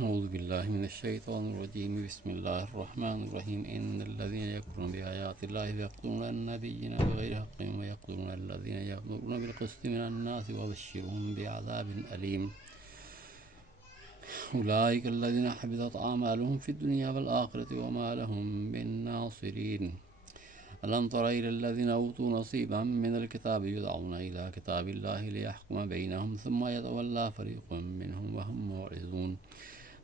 أعوذ بالله من الشيطان الرجيم. بسم الله الرحمن الرحيم. إن الذين يكفرون بآيات الله ويقتلون النبيين بغير حق ويقتلون الذين يأمرون بالقسط من الناس وبشرهم بعذاب أليم. أولئك الذين حبطت أعمالهم في الدنيا والآخرة وما لهم من ناصرين. ألم تر إلى الذين أوتوا نصيبا من الكتاب يدعون إلى كتاب الله ليحكم بينهم ثم يتولى فريق منهم وهم معرضون.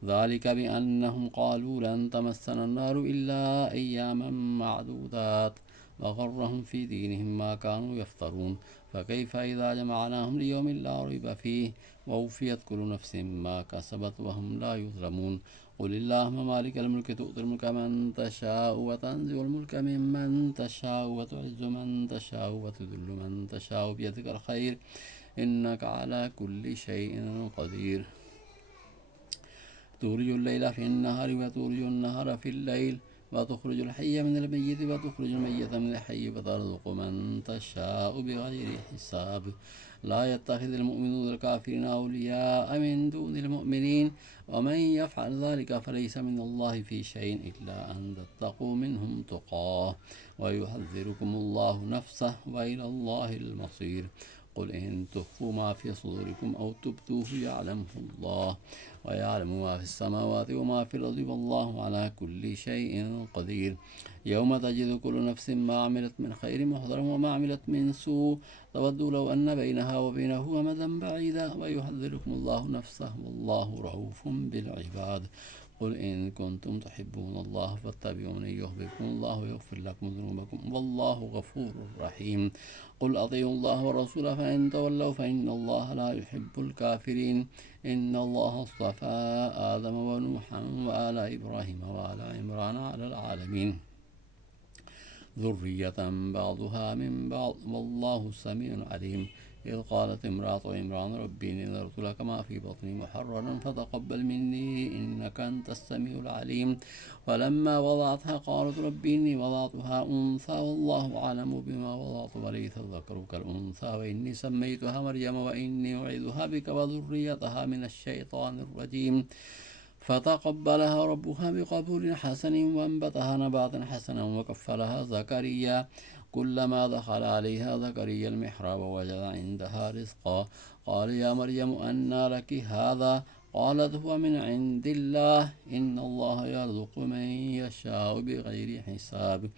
ذلك بأنهم قالوا لن تمسنا النار إلا أياما معدودات وغرهم في دينهم ما كانوا يفترون. فكيف إذا جمعناهم ليوم لا ريب فيه ووفيت كل نفس ما كسبت وهم لا يظلمون. قل اللهم مالك الملك تؤتي الملك من تشاء وتنزع الملك ممن تشاء وتعز من تشاء وتذل من تشاء بيدك الخير إنك على كل شيء قدير. تولج الليل في النهار وتولج النهار في الليل وتخرج الحي من الميت وتخرج الميت من الحي وترزق من تشاء بغير حساب. لا يتخذ المؤمنون الكافرين أولياء من دون المؤمنين ومن يفعل ذلك فليس من الله في شيء إلا أن تتقوا منهم تقاه ويحذركم الله نفسه وإلى الله المصير. قل إن تخفوا ما في صدوركم أو تبدوه يعلمه الله ويعلم ما في السماوات وما في الأرض والله على كل شيء قدير. يوم تجد كل نفس ما عملت من خير محضرا وما عملت من سوء تود لو أن بينها وبينه أمدا بعيدا ويحذركم الله نفسه والله رؤوف بالعباد. قل إن كنتم تحبون الله فاتبعوني يحببكم الله ويغفر لكم ذنوبكم والله غفور رحيم. قل أطيعوا الله والرسول فإن تولوا فإن الله لا يحب الكافرين. إن الله اصطفى آدم ونوحا وآل إبراهيم وآل عمران على العالمين ذرية بعضها من بعض والله سميع عليم. إذ قالت امرأة عمران ربي إني نذرت لك ما في بطني محررا فتقبل مني إنك أنت السميع العليم. ولما وضعتها قالت ربي إني وضعتها أنثى والله أعلم بما وضعت وليس الذكر كالأنثى وإني سميتها مريم وإني أعيذها بك وذريتها من الشيطان الرجيم. فتقبلها ربها بقبول حسن وأنبتها نباتا حسنا وكفلها زكريا. كلما دخل عليها زكريا المحراب وجد عندها رزقا قال يا مريم أنى لك هذا قالت هو من عند الله إن الله يرزق من يشاء بغير حساب.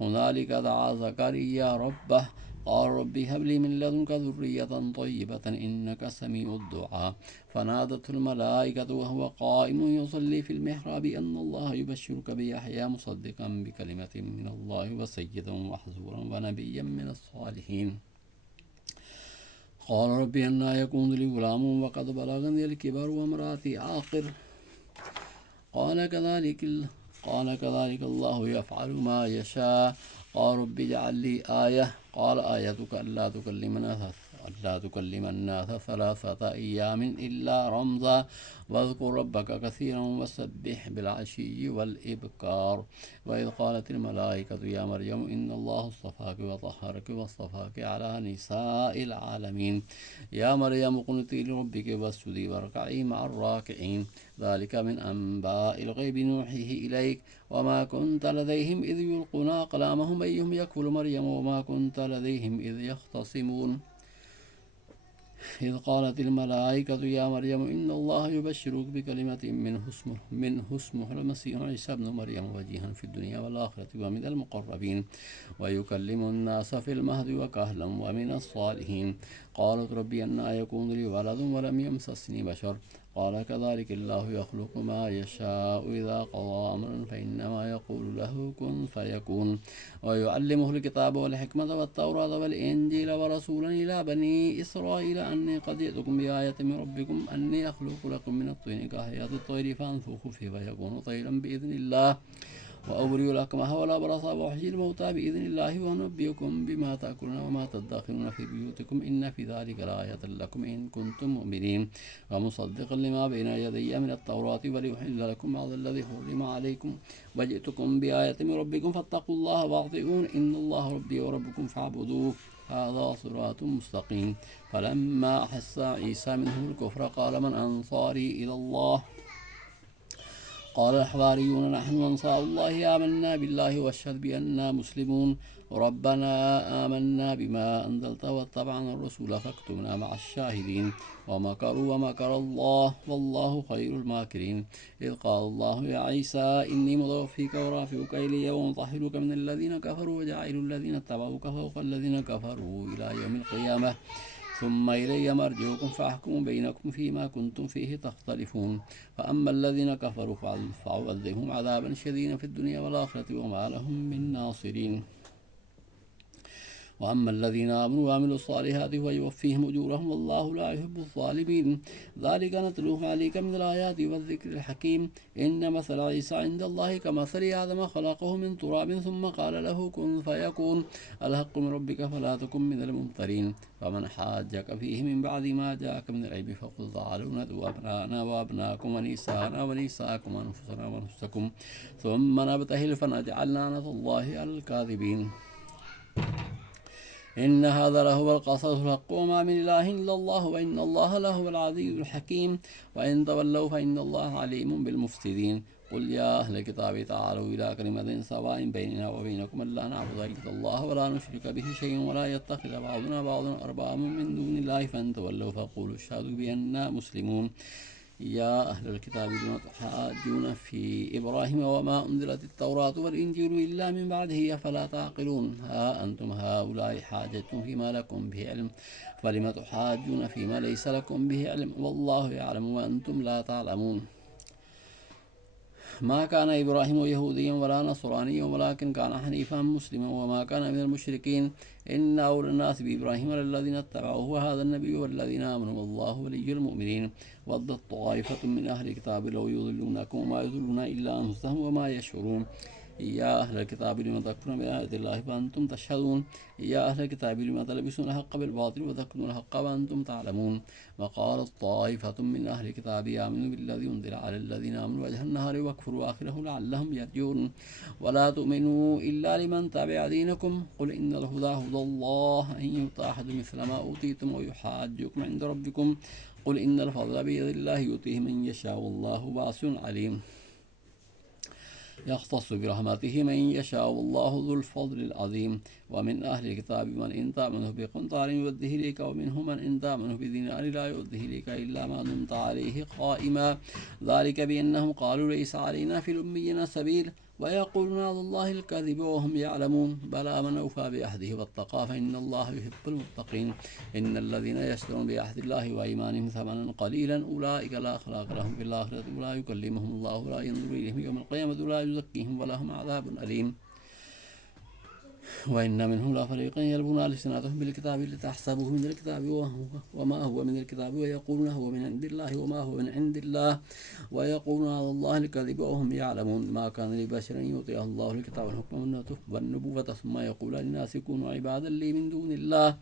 هنالك دعا زكريا ربه قال ربي هب لي من لدنك ذرية طيبة إنك سميع الدعاء. فنادته الملائكة وهو قائم يصلي في المحراب أن الله يبشرك بيحيى مصدقا بكلمة من الله وسيدا وحزورا ونبيا من الصالحين. قال ربي أنى يكون لي غلام وقد بلغني الكبر وامرأتي عاقر قال كذلك الله يفعل ما يشاء. قال رب اجعل لي آية قال آيتك ألا تكلم الناس 3 أيام إلا رمزا واذكر ربك كثيرا وسبح بالعشي والإبكار. وإذ قالت الملائكة يا مريم إن الله اصطفاك وطهرك واصطفاك على نساء العالمين. يا مريم اقنتي لربك واسجدي واركعي مع الراكعين. ذلك من أنباء الغيب نوحيه إليك وما كنت لديهم إذ يلقون أقلامهم أيهم يكفل مريم وما كنت لديهم إذ يختصمون. إذ قالت الملائكة يا مريم إن الله يبشرك بكلمة منه اسمه المسيح عيسى ابن مريم وجيها في الدنيا والآخرة ومن المقربين ويكلم الناس في المهد وكهلا ومن الصالحين. قالت ربي أنى يكون لي ولد ولم يمسسني بشر قال كذلك الله يخلق ما يشاء إذا قضى أمرا فإنما يقول له كن فيكون. ويعلمه الكتاب والحكمة والتوراة والإنجيل ورسولا إلى بني إسرائيل أني قد جئتكم بآية من ربكم أني أخلق لكم من الطين كهيئة الطير فأنفخ فيه فيكون طيرا بإذن الله وأبرئ الأكمه والأبرص وأحيي الموتى بإذن الله وأنبئكم بما تأكلون وما تدخرون في بيوتكم إن في ذلك لآية لكم إن كنتم مؤمنين. ومصدقا لما بين يدي من التوراة ولأحل لكم بعض الذي حرم عليكم وجئتكم بآية من ربكم فاتقوا الله وأطيعون إن الله ربي وربكم فاعبدوه هذا صراط مستقيم. فلما أحس عيسى منهم الكفر قال من أنصاري إلى الله قال الحواريون نحن أنصار الله آمنا بالله واشهد بأننا مسلمون ربنا آمنا بما أنزلت واتبعنا الرسول فاكتبنا مع الشاهدين ومكروا ومكر الله والله خير الماكرين إذ قال الله يا عيسى إني متوفيك ورافعك إلي ومطهرك من الذين كفروا وجاعل الذين اتبعوك فوق الذين كفروا إلى يوم القيامة ثم إلي مرجعكم فأحكم بينكم فيما كنتم فيه تختلفون فأما الذين كفروا فأعذبهم عذابا شديدا في الدنيا والآخرة وما لهم من ناصرين وأما الذين آمنوا وعملوا الصالحات فيوفيهم أجورهم والله لا يحب الظالمين ذلك نتلوه عليك من الآيات والذكر الحكيم إن مثل عيسى عند الله كمثل آدم خلقه من تراب ثم قال له كن فيكون الحق من ربك فلا تكن من الممترين فمن حاجك فيه من بعد ما جاءك من العلم فقل تعالوا ندعو أبناءنا وأبناءكم ونساءنا ونساءكم وأنفسنا وأنفسكم ثم نبتهل فنجعل لعنة الله على الكاذبين إن هذا لهو القصص الحق وما من إله إلا الله وإن الله لهو العزيز الحكيم وإن تولوا فإن الله عليم بالمفسدين قل يا أهل الكتاب تعالوا إلى كلمة سواء بيننا وبينكم ألا نعبد إلا الله ولا نشرك به شيئا ولا يتخذ بعضنا بعضا أربابا من دون الله فإن تولوا فقولوا اشهدوا بأننا مسلمون يا أهل الكتاب لم تحاجون في إبراهيم وما أنزلت التوراة والإنجيل إلا من بعده أفلا تعقلون ها أنتم هؤلاء حاجتم فيما لكم به علم فلم تحاجون فيما ليس لكم به علم والله يعلم وأنتم لا تعلمون ما كان إبراهيم يهوديا ولا نصرانيا ولكن كان حنيفا مسلما وما كان من المشركين إن أولى الناس بإبراهيم للذين اتبعوه وهذا النبي والذين آمنوا والله ولي المؤمنين ودت طائفة من أهل الكتاب لو يضلونكم وما يضلون إلا أنفسهم وما يشعرون يا أهل الكتاب لم تكفرون بآيات الله فأنتم تشهدون يا أهل الكتاب لم تلبسون الحق بالباطل وتكتمون الحق وأنتم تعلمون وقالت طائفة من أهل الكتاب آمنوا بالذي أنزل على الذين آمنوا وجه النهار واكفروا آخره لعلهم يرجعون ولا تؤمنوا إلا لمن تبع دينكم قل إن الهدى هدى الله أن يؤتى أحد مثل ما أوتيتم ويحاجكم عند ربكم قل إن الفضل بيد الله يؤتيه من يشاء والله واسع عليم يختص برحمته من يشاء والله ذو الفضل العظيم ومن أهل الكتاب من إن تأمنه بقنطار يؤده إليك ومنهم من إن تأمنه بدينار لا يؤده إليك إلا ما دمت عليه قائما ذلك بأنهم قالوا ليس علينا في الأميين سبيل ويقولون على الله الكذب وهم يعلمون بلى من أوفى بعهده واتقى فإن الله يحب المتقين إن الذين يشترون بعهد الله وأيمانهم ثمنا قليلا أولئك لا خلاق لهم في الآخرة ولا يكلمهم الله ولا ينظر إليهم يوم القيامة ولا يزكيهم ولهم عذاب أليم وإن منهم لفريقا يلبون ألسنتهم بالكتاب لتحسبوه من الكتاب وما هو من الكتاب ويقولون هو من عند الله وما هو من عند الله ويقولون على الله الكذب وهم يعلمون ما كان لبشر أن يؤتيه الله الكتاب والحكم والنبوة ثم يقول للناس كونوا عبادا لي من دون الله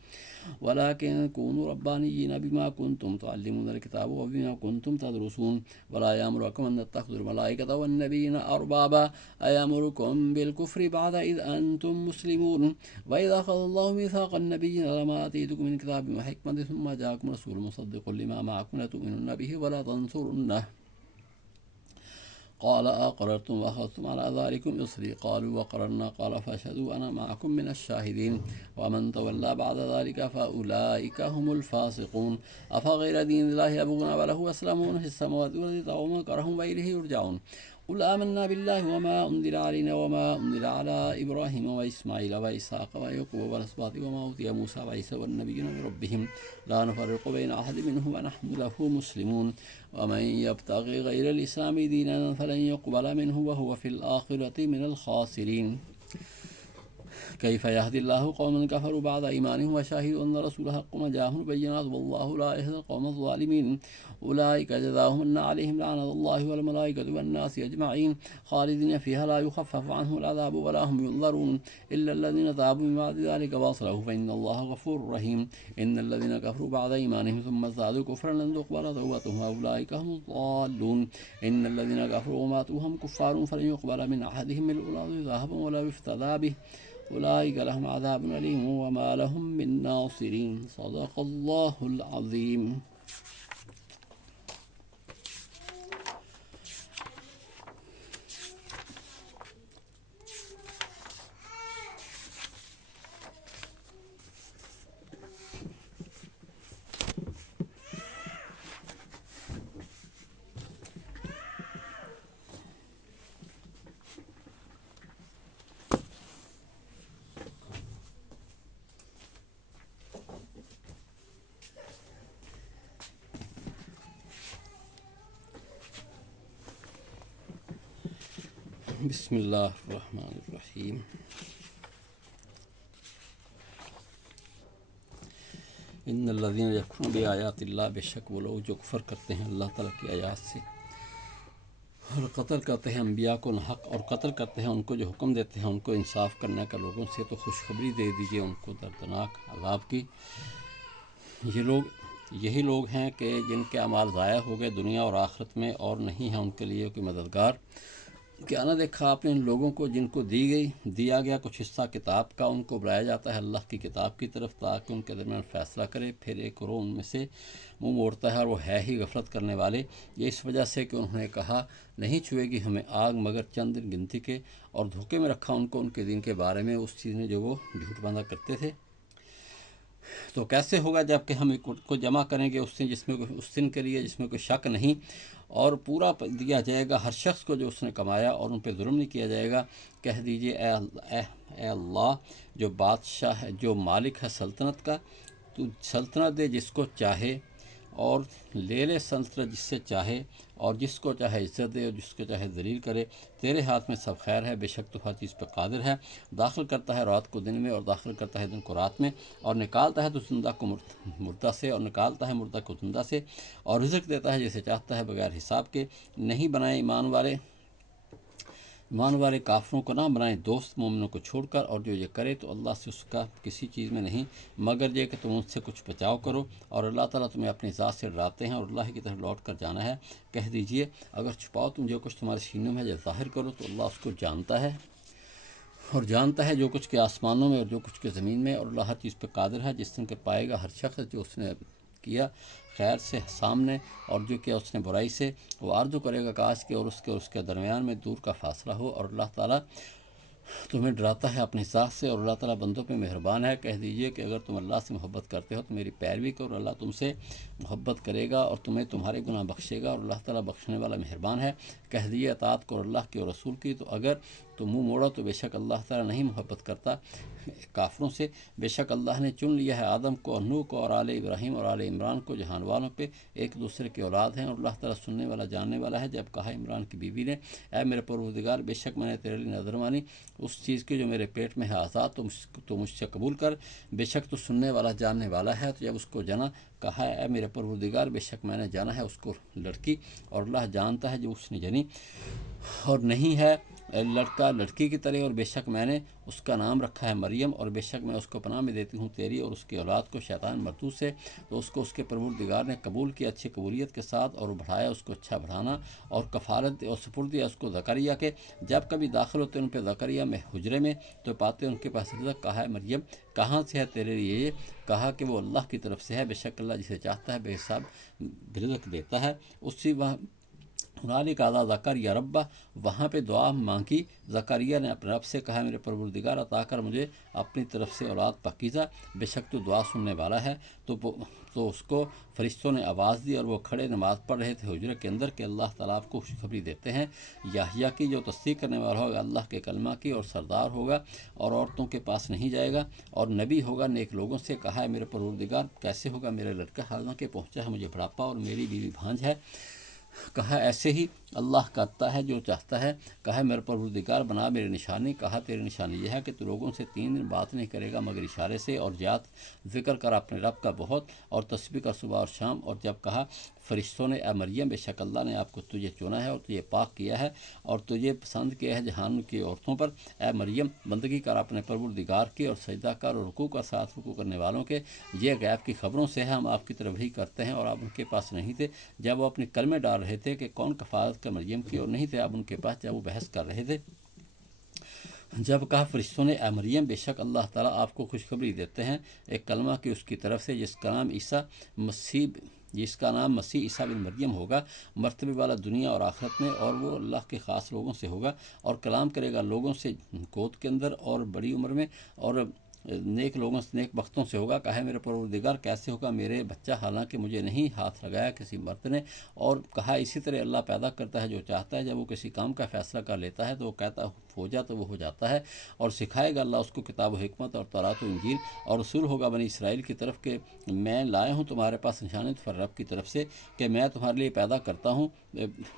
ولكن كونوا ربانيين بما كنتم تعلمون الكتاب وبما كنتم تدرسون ولا يأمركم أن تتخذوا الملائكة والنبيين أربابا أيأمركم بالكفر بعد إذ أنتم مسلمون وإذا أخذ الله ميثاق النبيين لما آتيتكم من كتاب وحكمة ثم جاءكم رسول مصدق لما معكم لتؤمنن به ولا تنصرنه قال أقررتم وأخذتم على ذلكم إصري قالوا وقررنا قال فاشهدوا أنا معكم من الشاهدين ومن تولى بعد ذلك فأولئك هم الفاسقون أفغير دين الله يبغون وله أسلمون في السماوات والأرض وما كرهم وإليه يرجعون قل آمنا بالله وما أنزل علينا وما أنزل على إبراهيم وإسماعيل وإسحاق ويعقوب والأسباط وما أوتي موسى وعيسى والنبيون من ربهم لا نفرق بين أحد منهم ونحن له مسلمون ومن يبتغي غير الإسلام دينا فلن يقبل منه وهو في الآخرة من الخاسرين كيف يهدي الله قوما كفروا بعد إيمانهم وشاهدوا أن رسول حق جاءهم البينات والله لا يهدي القوم الظالمين أولئك جزاهم أن عليهم لعنة الله والملائكة والناس أجمعين خالدين فيها لا يخفف عنهم العذاب ولا هم ينظرون إلا الذين تابوا من بعد ذلك واصلحوا فإن الله غفور رحيم إن الذين كفروا بعد إيمانهم ثم ازدادوا كفرا لن تقبل توبتهم أولئك هم الضالون إن الذين كفروا وماتوا هم كفار فلن يقبل من أحدهم ملء الأرض ذهبا ولا افتدى به أولئك لهم عذاب أليم وما لهم من ناصرين صدق الله العظيم. بسم اللہ الرحمن الرحیم۔ ان الذین یکفرون بآیات اللہ، بے شک وہ لوگ جو کفر کرتے ہیں اللہ تعالیٰ کی آیات سے اور قتل کرتے ہیں انبیاء کو ناحق، اور قتل کرتے ہیں ان کو جو حکم دیتے ہیں ان کو انصاف کرنے کا لوگوں سے، تو خوشخبری دے دیجیے ان کو دردناک عذاب کی۔ یہی لوگ ہیں کہ جن کے اعمال ضائع ہو گئے دنیا اور آخرت میں، اور نہیں ہے ان کے لیے کوئی مددگار۔ کیا نہ دیکھا آپ نے ان لوگوں کو جن کو دیا گیا کچھ حصہ کتاب کا، ان کو بلایا جاتا ہے اللہ کی کتاب کی طرف تاکہ ان کے درمیان فیصلہ کرے، پھر ایک گروہ ان میں سے منہ موڑتا ہے اور وہ ہے ہی غفلت کرنے والے۔ یہ اس وجہ سے کہ انہوں نے کہا نہیں چھوئے گی ہمیں آگ مگر چند دن گنتی کے، اور دھوکے میں رکھا ان کو ان کے دین کے بارے میں، اس چیز میں جو وہ جھوٹ باندھا کرتے تھے۔ تو کیسے ہوگا جب کہ ہم کو جمع کریں گے اس دن کے لیے جس میں کوئی شک نہیں، اور پورا دیا جائے گا ہر شخص کو جو اس نے کمایا، اور ان پہ ظلم نہیں کیا جائے گا۔ کہہ دیجئے اے اللہ جو بادشاہ ہے، جو مالک ہے سلطنت کا، تو سلطنت دے جس کو چاہے، اور لے لے سلطنت جس سے چاہے، اور جس کو چاہے عزت دے اور جس کو چاہے ذلیل کرے، تیرے ہاتھ میں سب خیر ہے، بے شک تو ہر چیز پہ قادر ہے۔ داخل کرتا ہے رات کو دن میں اور داخل کرتا ہے دن کو رات میں، اور نکالتا ہے تو زندہ کو مردہ سے، اور نکالتا ہے مردہ کو زندہ سے، اور رزق دیتا ہے جسے چاہتا ہے بغیر حساب کے۔ نہیں بنائے ایمان والے کافروں کو نہ بنائیں دوست مومنوں کو چھوڑ کر، اور جو یہ کرے تو اللہ سے اس کا کسی چیز میں نہیں مگر یہ کہ تم ان سے کچھ بچاؤ کرو، اور اللہ تعالیٰ تمہیں اپنی ذات سے ڈراتے ہیں اور اللہ کی طرف لوٹ کر جانا ہے۔ کہہ دیجئے اگر چھپاؤ تم جو کچھ تمہارے سینوں میں ہے یا ظاہر کرو تو اللہ اس کو جانتا ہے، اور جانتا ہے جو کچھ کے آسمانوں میں اور جو کچھ کے زمین میں، اور اللہ ہر چیز پہ قادر ہے۔ جس دن کے پائے گا ہر شخص جو اس نے کیا خیر سے سامنے، اور جو کیا اس نے برائی سے، وہ آرزو کرے گا کاش کہ اور اس کے درمیان میں دور کا فاصلہ ہو، اور اللہ تعالیٰ تمہیں ڈراتا ہے اپنی ذات سے، اور اللہ تعالیٰ بندوں پہ مہربان ہے۔ کہہ دیجئے کہ اگر تم اللہ سے محبت کرتے ہو تو میری پیروی کرو، اللہ تم سے محبت کرے گا اور تمہیں تمہارے گناہ بخشے گا، اور اللہ تعالیٰ بخشنے والا مہربان ہے۔ کہہ دیجئے اطاعت کرو اللہ کی اور رسول کی، تو اگر تم منہ موڑو تو بے شک اللہ تعالیٰ نہیں محبت کرتا کافروں سے۔ بے شک اللہ نے چن لیا ہے آدم کو اور نوح کو اور آل ابراہیم اور آل عمران کو جہان والوں پہ ایک دوسرے کی اولاد ہیں، اور اللہ تعالیٰ سننے والا جاننے والا ہے۔ جب کہا عمران کی بیوی نے اے میرے پروردگار بے شک میں نے تیرے لیے نظر مانی اس چیز کی جو میرے پیٹ میں ہے آزاد، تو مجھ سے قبول کر، بے شک تو سننے والا جاننے والا ہے۔ تو جب اس کو جنا کہا اے میرے پروردگار بے شک میں نے جانا ہے اس کو لڑکی، اور اللہ جانتا ہے جو اس نے جنی، اور نہیں ہے لڑکا لڑکی کی طرح، اور بے شک میں نے اس کا نام رکھا ہے مریم، اور بے شک میں اس کو پناہ میں دیتی ہوں تیری اور اس کی اولاد کو شیطان مردود سے۔ تو اس کو اس کے پروردگار نے قبول کیا اچھی قبولیت کے ساتھ، اور بڑھایا اس کو اچھا بڑھانا، اور کفالت اور سپرد دیا اس کو زکریہ کے۔ جب کبھی داخل ہوتے ان پہ زکریہ میں حجرے میں تو پاتے ان کے پاس رزق، کہا ہے مریم کہاں سے ہے تیرے لیے یہ؟ کہا کہ وہ اللہ کی طرف سے ہے، بے شک اللہ جسے چاہتا ہے بے حساب رزق دیتا ہے۔ اسی ہنالک دعا زکریا ربہ، وہاں پہ دعا مانگی زکریا نے اپنے رب سے، کہا میرے پروردگار عطا کر مجھے اپنی طرف سے اولاد پاکیزہ، بے شک تو دعا سننے والا ہے۔ تو اس کو فرشتوں نے آواز دی، اور وہ کھڑے نماز پڑھ رہے تھے حجرے کے اندر کہ اللہ تعالیٰ آپ کو خوشخبری دیتے ہیں یحییٰ کی، جو تصدیق کرنے والا ہوگا اللہ کے کلمہ کی، اور سردار ہوگا اور عورتوں کے پاس نہیں جائے گا، اور نبی ہوگا نیک لوگوں سے۔ کہا ہے میرے پروردگار کیسے ہوگا میرا لڑکا حالانکہ پہنچا ہے مجھے بڑھاپا اور میری بیوی بھانج ہے؟ کہا ایسے ہی اللہ کرتا ہے جو چاہتا ہے۔ کہا میرے پروردگار بنا میری نشانی، کہا تیری نشانی یہ ہے کہ تو لوگوں سے 3 دن بات نہیں کرے گا مگر اشارے سے، اور یاد ذکر کر اپنے رب کا بہت، اور تسبیح کا صبح اور شام۔ اور جب کہا فرشتوں نے اے مریم بے شک اللہ نے آپ کو تجھے چنا ہے اور تجھے پاک کیا ہے اور تجھے پسند کیا ہے جہان کی عورتوں پر، اے مریم بندگی کر اپنے پروردگار کی اور سجدہ کر اور رکوع کا ساتھ رکوع کرنے والوں کے، یہ غیب کی خبروں سے ہے، ہم آپ کی طرف ہی کرتے ہیں اور آپ ان کے پاس نہیں تھے جب وہ اپنے کلمے ڈال رہے تھے کہ کون کفالت کا مریم کی، اور نہیں تھے آپ ان کے پاس جب وہ بحث کر رہے تھے۔ جب کہا فرشتوں نے اے مریم بے شک اللہ تعالیٰ آپ کو خوشخبری دیتے ہیں ایک کلمہ کی اس کی طرف سے جس کا نام مسیح عیسیٰ بن مریم ہوگا، مرتبے والا دنیا اور آخرت میں، اور وہ اللہ کے خاص لوگوں سے ہوگا، اور کلام کرے گا لوگوں سے گود کے اندر اور بڑی عمر میں، اور نیک لوگوں سے نیک بختوں سے ہوگا۔ کہا ہے میرے پروردگار کیسے ہوگا میرے بچہ حالانکہ مجھے نہیں ہاتھ لگایا کسی مرد نے، اور کہا اسی طرح اللہ پیدا کرتا ہے جو چاہتا ہے، جب وہ کسی کام کا فیصلہ کر لیتا ہے تو وہ کہتا ہو جا تو وہ ہو جاتا ہے، اور سکھائے گا اللہ اس کو کتاب و حکمت اور تورات و انجیل، اور رسول ہوگا بنی اسرائیل کی طرف کہ میں لایا ہوں تمہارے پاس نشانت رب کی طرف سے کہ میں تمہارے لیے پیدا کرتا ہوں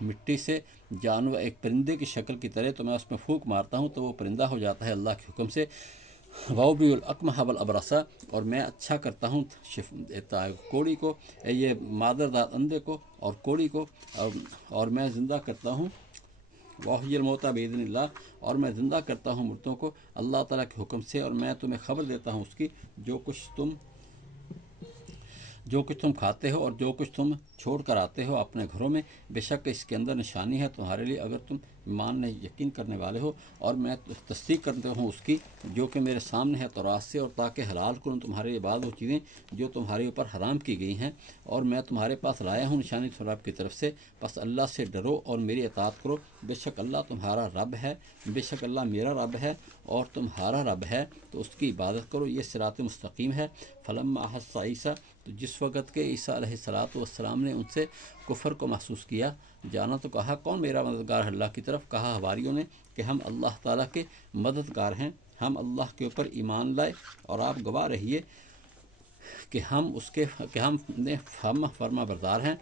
مٹی سے جانور ایک پرندے کی شکل کی طرح، تو میں اس میں پھونک مارتا ہوں تو وہ پرندہ ہو جاتا ہے اللہ کے حکم سے، وَأُبْرِئُ الْأَكْمَحَ وَالْأَبْرَصَ، اور میں اچھا کرتا ہوں کوڑی کو، یہ مادر دار اندھے کو اور کوڑی کو، اور میں زندہ کرتا ہوں وَأُحْيِي الْمَوْتَىٰ بِإِذْنِ اللَّهِ، اور میں زندہ کرتا ہوں مردوں کو اللہ تعالیٰ کے حکم سے، اور میں تمہیں خبر دیتا ہوں اس کی جو کچھ تم کھاتے ہو اور جو کچھ تم چھوڑ کر آتے ہو اپنے گھروں میں، بے شک اس کے اندر نشانی ہے تمہارے لیے اگر تم ایمان نے یقین کرنے والے ہو، اور میں تصدیق کرتا ہوں اس کی جو کہ میرے سامنے ہے تورات سے، اور تاکہ حلال کروں تمہارے لیے بعض وہ چیزیں جو تمہارے اوپر حرام کی گئی ہیں، اور میں تمہارے پاس لایا ہوں نشانی رب کی طرف سے، بس اللہ سے ڈرو اور میری اطاعت کرو، بے شک اللہ تمہارا رب ہے، بے شک اللہ میرا رب ہے اور تمہارا رب ہے، تو اس کی عبادت کرو، یہ صراط مستقیم ہے۔ فلما احس عیسیٰ، تو جس وقت کے عیسیٰ علیہ السلام نے ان سے کفر کو محسوس کیا، جانا تو کہا کون میرا مددگار ہے اللہ کی طرف، کہا حواریوں نے کہ ہم اللہ تعالیٰ کے مددگار ہیں، ہم اللہ کے اوپر ایمان لائے اور آپ گواہ رہیے کہ ہم فرما بردار ہیں،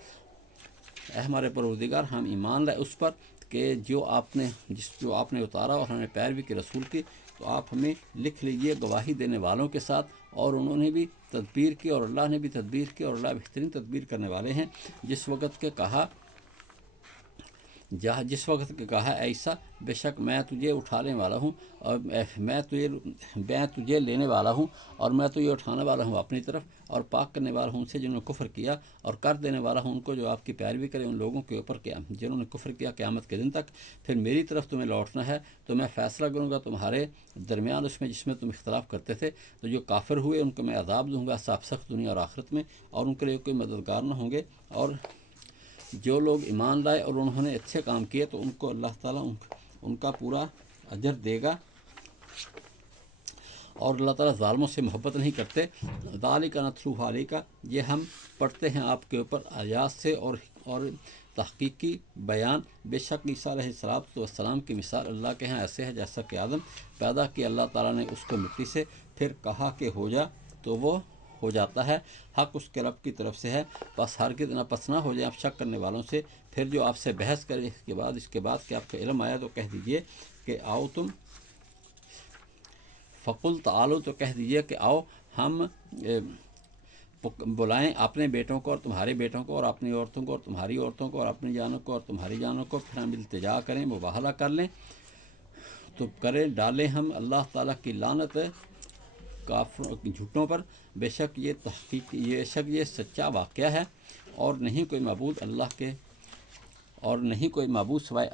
اے ہمارے پروردگار ہم ایمان لائے اس پر کہ جو آپ نے اتارا اور ہم نے پیروی کی رسول کی، تو آپ ہمیں لکھ لیجئے گواہی دینے والوں کے ساتھ، اور انہوں نے بھی تدبیر کی اور اللہ نے بھی تدبیر کی، اور اللہ بہترین تدبیر کرنے والے ہیں۔ جس وقت کے کہا عیسیٰ بے شک میں تجھے اٹھانے والا ہوں، اور میں تجھے لینے والا ہوں، اور میں تجھے اٹھانے والا ہوں اپنی طرف، اور پاک کرنے والا ہوں ان سے جنہوں نے کفر کیا، اور کر دینے والا ہوں ان کو جو آپ کی پیروی کرے ان لوگوں کے اوپر جنہوں نے کفر کیا قیامت کے دن تک، پھر میری طرف تمہیں لوٹنا ہے تو میں فیصلہ کروں گا تمہارے درمیان اس میں جس میں تم اختلاف کرتے تھے، تو جو کافر ہوئے ان کو میں عذاب دوں گا صاف سخت دنیا اور آخرت میں، اور ان کے لیے کوئی مددگار نہ ہوں گے، اور جو لوگ ایمان لائے اور انہوں نے اچھے کام کیے تو ان کو اللہ تعالیٰ ان کا پورا اجر دے گا، اور اللہ تعالیٰ ظالموں سے محبت نہیں کرتے۔ ذالک نتلوہ علیک، یہ ہم پڑھتے ہیں آپ کے اوپر آیات سے اور تحقیقی بیان، بے شک عیسیٰ علیہ السلام کی مثال اللہ کے ہاں ایسے ہے جیسا کہ آدم پیدا کیا اللہ تعالیٰ نے اس کو مٹی سے، پھر کہا کہ ہو جا تو وہ ہو جاتا ہے، حق اس کے رب کی طرف سے ہے، بس ہرگز نہ پس نہ ہو جائیں آپ شک کرنے والوں سے۔ پھر جو آپ سے بحث کرے اس کے بعد کہ آپ کا علم آیا تو کہہ دیجئے کہ آؤ تم، فقل تعالو، تو کہہ دیجئے کہ آؤ ہم بلائیں اپنے بیٹوں کو اور تمہارے بیٹوں کو، اور اپنی عورتوں کو اور تمہاری عورتوں کو، اور اپنی جانوں کو اور تمہاری جانوں کو، پھر ہم التجا کریں، مباہلہ کر لیں، تو ڈالیں ہم اللہ تعالیٰ کی لعنت کافروں جھوٹوں پر، بے شک یہ سچا واقعہ ہے، اور نہیں کوئی معبود سوائے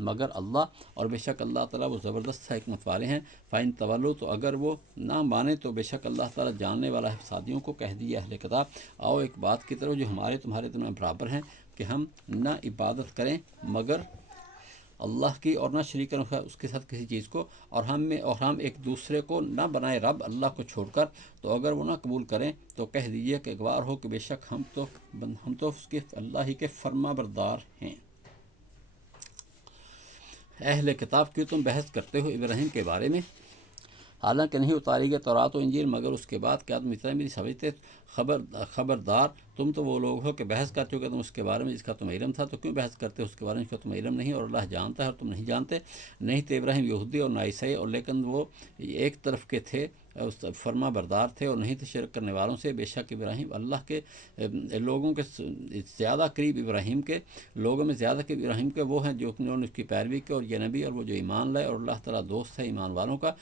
مگر اللہ، اور بے شک اللہ تعالیٰ وہ زبردست حکمت والے ہیں۔ فَإِن تولوا، تو اگر وہ نہ مانے تو بے شک اللہ تعالیٰ جاننے والا ہے فسادیوں کو، کہہ دیے اہل کتاب آؤ ایک بات کی طرف جو تمہارے درمیان برابر ہیں، کہ ہم نہ عبادت کریں مگر اللہ کی، اور نہ شریک کریں اس کے ساتھ کسی چیز کو، اور ہم ایک دوسرے کو نہ بنائے رب اللہ کو چھوڑ کر، تو اگر وہ نہ قبول کریں تو کہہ دیجئے کہ گوار ہو کہ بے شک ہم تو اس کے اللہ ہی کے فرما بردار ہیں۔ اہل کتاب کیوں تم بحث کرتے ہو ابراہیم کے بارے میں، حالانکہ نہیں اتاری گئے تورات و انجیل مگر اس کے بعد، کیا تم اتنا میری سمجھتے؟ خبردار تم تو وہ لوگ ہو کہ بحث کر چکے تم اس کے بارے میں جس کا تمہیں علم تھا، تو کیوں بحث کرتے ہو اس کے بارے میں جس کا تمہیں علم نہیں، اور اللہ جانتا ہے اور تم نہیں جانتے۔ نہیں تھے ابراہیم یہودی اور نہ عیسائی، اور لیکن وہ ایک طرف کے تھے، فرما بردار تھے، اور نہیں تھے شرک کرنے والوں سے، بے شک ابراہیم اللہ کے لوگوں کے زیادہ قریب، ابراہیم کے لوگوں میں زیادہ قریب ابراہیم کے وہ ہیں جو انہوں نے اس کی پیروی کی، اور یہ نبی اور وہ جو ایمان لائے، اور اللہ تعالیٰ دوست ہے ایمان والوں کا۔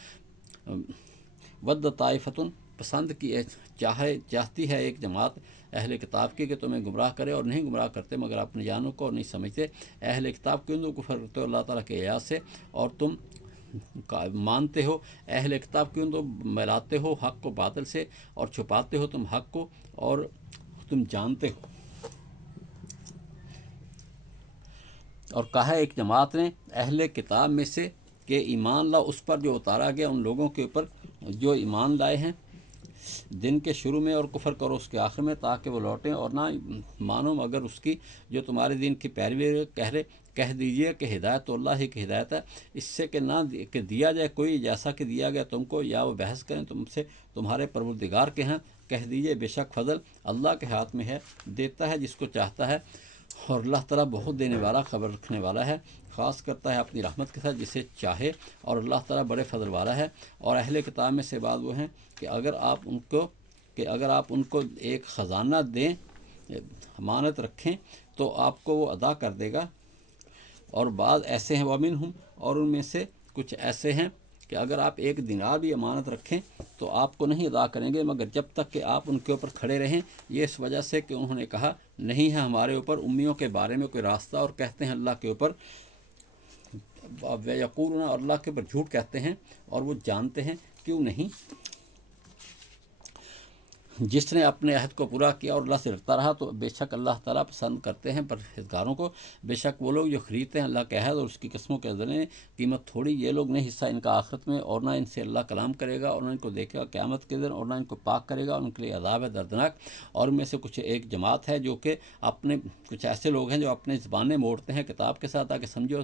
ود طائفتن، پسند کی چاہتی ہے ایک جماعت اہل کتاب کی کہ تمہیں گمراہ کرے، اور نہیں گمراہ کرتے مگر اپنے جانوں کو، اور نہیں سمجھتے۔ اہل کتاب کیوں تم کفر کرتے ہو اللہ تعالیٰ کے آیات سے، اور تم مانتے ہو، اہل کتاب کیوں تم ملاتے ہو حق کو باطل سے، اور چھپاتے ہو تم حق کو، اور تم جانتے ہو۔ اور کہا ایک جماعت نے اہل کتاب میں سے کہ ایمان لاؤ اس پر جو اتارا گیا ان لوگوں کے اوپر جو ایمان لائے ہیں دن کے شروع میں اور کفر کرو اس کے آخر میں، تاکہ وہ لوٹیں اور نہ مانو مگر اس کی جو تمہارے دین کی پیروی کہہ دیجئے کہ ہدایت تو اللہ ہی کی ہدایت ہے، اس سے کہ نہ کہ دیا جائے کوئی جیسا کہ دیا گیا تم کو، یا وہ بحث کریں تم سے تمہارے پروردگار کے ہیں، کہہ دیجئے بے شک فضل اللہ کے ہاتھ میں ہے، دیتا ہے جس کو چاہتا ہے، اور اللہ تعالیٰ بہت دینے والا خبر رکھنے والا ہے، خاص کرتا ہے اپنی رحمت کے ساتھ جسے چاہے، اور اللہ تعالیٰ بڑے فضل والا ہے۔ اور اہل کتاب میں سے بعض وہ ہیں کہ اگر آپ ان کو ایک خزانہ دیں، امانت رکھیں، تو آپ کو وہ ادا کر دے گا، اور بعض ایسے ہیں وَمِنْهُمْ، اور ان میں سے کچھ ایسے ہیں کہ اگر آپ ایک دینار بھی امانت رکھیں تو آپ کو نہیں ادا کریں گے مگر جب تک کہ آپ ان کے اوپر کھڑے رہیں، یہ اس وجہ سے کہ انہوں نے کہا نہیں ہے ہمارے اوپر امیوں کے بارے میں کوئی راستہ، اور کہتے ہیں اللہ کے اوپر وَيَقُولُونَ، اور اللہ کے اوپر جھوٹ کہتے ہیں، اور وہ جانتے ہیں کیوں نہیں۔ جس نے اپنے عہد کو پورا کیا اور اللہ سے ڈرتا رہا تو بے شک اللہ تعالیٰ پسند کرتے ہیں پرہیزگاروں کو۔ بے شک وہ لوگ جو خریدتے ہیں اللہ کے عہد اور اس کی قسموں کے ذریعے قیمت تھوڑی، یہ لوگ نہیں حصہ ان کا آخرت میں، اور نہ ان سے اللہ کلام کرے گا، اور نہ ان کو دیکھے گا قیامت کے دن، اور نہ ان کو پاک کرے گا، اور ان کے لیے عذاب ہے دردناک۔ اور ان میں سے کچھ ایک جماعت ہے جو کہ کچھ ایسے لوگ ہیں جو اپنے زبانیں موڑتے ہیں کتاب کے ساتھ، تاکہ سمجھو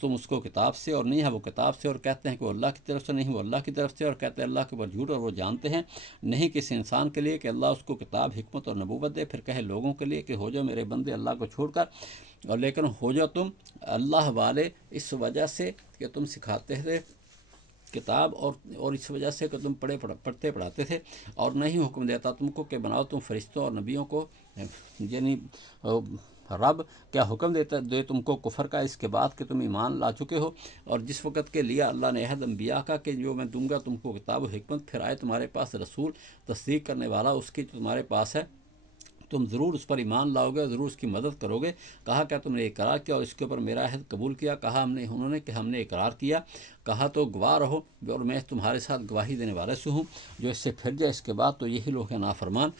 تم اس کو کتاب سے اور نہیں ہے وہ کتاب سے، اور کہتے ہیں کہ وہ اللہ کی طرف سے نہیں وہ اللہ کی طرف سے، اور کہتے ہیں اللہ کے اوپر جھوٹ، اور وہ جانتے ہیں نہیں کسی انسان کے لیے کہ اللہ اس کو کتاب، حکمت اور نبوت دے، پھر کہے لوگوں کے لیے کہ ہو جاؤ میرے بندے اللہ کو چھوڑ کر، اور لیکن ہو جاؤ تم اللہ والے اس وجہ سے کہ تم سکھاتے تھے کتاب، اور اس وجہ سے کہ تم پڑھتے پڑھاتے تھے، اور نہیں حکم دیتا تم کو کہ بناؤ تم فرشتوں اور نبیوں کو، یعنی رب کیا حکم دے تم کو کفر کا اس کے بعد کہ تم ایمان لا چکے ہو، اور جس وقت کے لیا اللہ نے عہد انبیاء کا کہ جو میں دوں گا تم کو کتاب و حکمت، پھر آئے تمہارے پاس رسول تصدیق کرنے والا اس کی جو تمہارے پاس ہے، تم ضرور اس پر ایمان لاؤ گے، ضرور اس کی مدد کرو گے۔ کہا کیا تم نے اقرار کیا اور اس کے اوپر میرا عہد قبول کیا؟ کہا انہوں نے کہ ہم نے اقرار کیا۔ کہا تو گواہ رہو، اور میں تمہارے ساتھ گواہی دینے والے سے ہوں، جو اس سے پھر جائے اس کے بعد تو یہی لوگ ہیں نافرمان،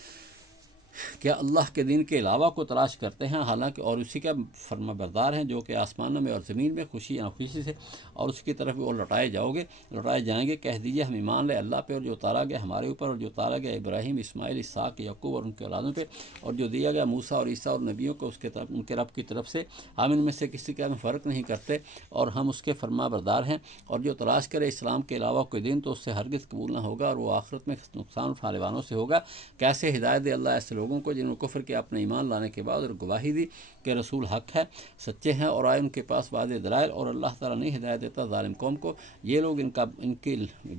کیا اللہ کے دین کے علاوہ کو تلاش کرتے ہیں، حالانکہ اور اسی کا فرما بردار ہیں جو کہ آسمانوں میں اور زمین میں خوشی یا ناخوشی سے، اور اس کی طرف وہ لوٹائے جائیں گے۔ کہہ دیجیے ہم ایمان لے اللہ پہ اور جو اتارا گیا ہمارے اوپر، اور جو اتارا گیا ابراہیم، اسماعیل، اسحاق، یعقوب اور ان کے اولادوں پہ، اور جو دیا گیا موسیٰ اور عیسیٰ اور نبیوں کو ان کے رب کی طرف سے، ہم ان میں سے کسی کا فرق نہیں کرتے، اور ہم اس کے فرما بردار ہیں۔ اور جو تلاش کرے اسلام کے علاوہ کوئی دین تو اس سے ہرگز قبول نہ ہوگا، اور وہ آخرت میں نقصان اٹھانے والوں سے ہوگا۔ کیسے ہدایت دے اللہ ایسے لوگوں کو جنہوں نے کفر کیا اپنے ایمان لانے کے بعد، اور گواہی دی کہ رسول حق ہے، سچے ہیں، اور آئے ان کے پاس واضح دلائل، اور اللہ تعالیٰ نہیں ہدایت دیتا ظالم قوم کو۔ یہ لوگ ان کی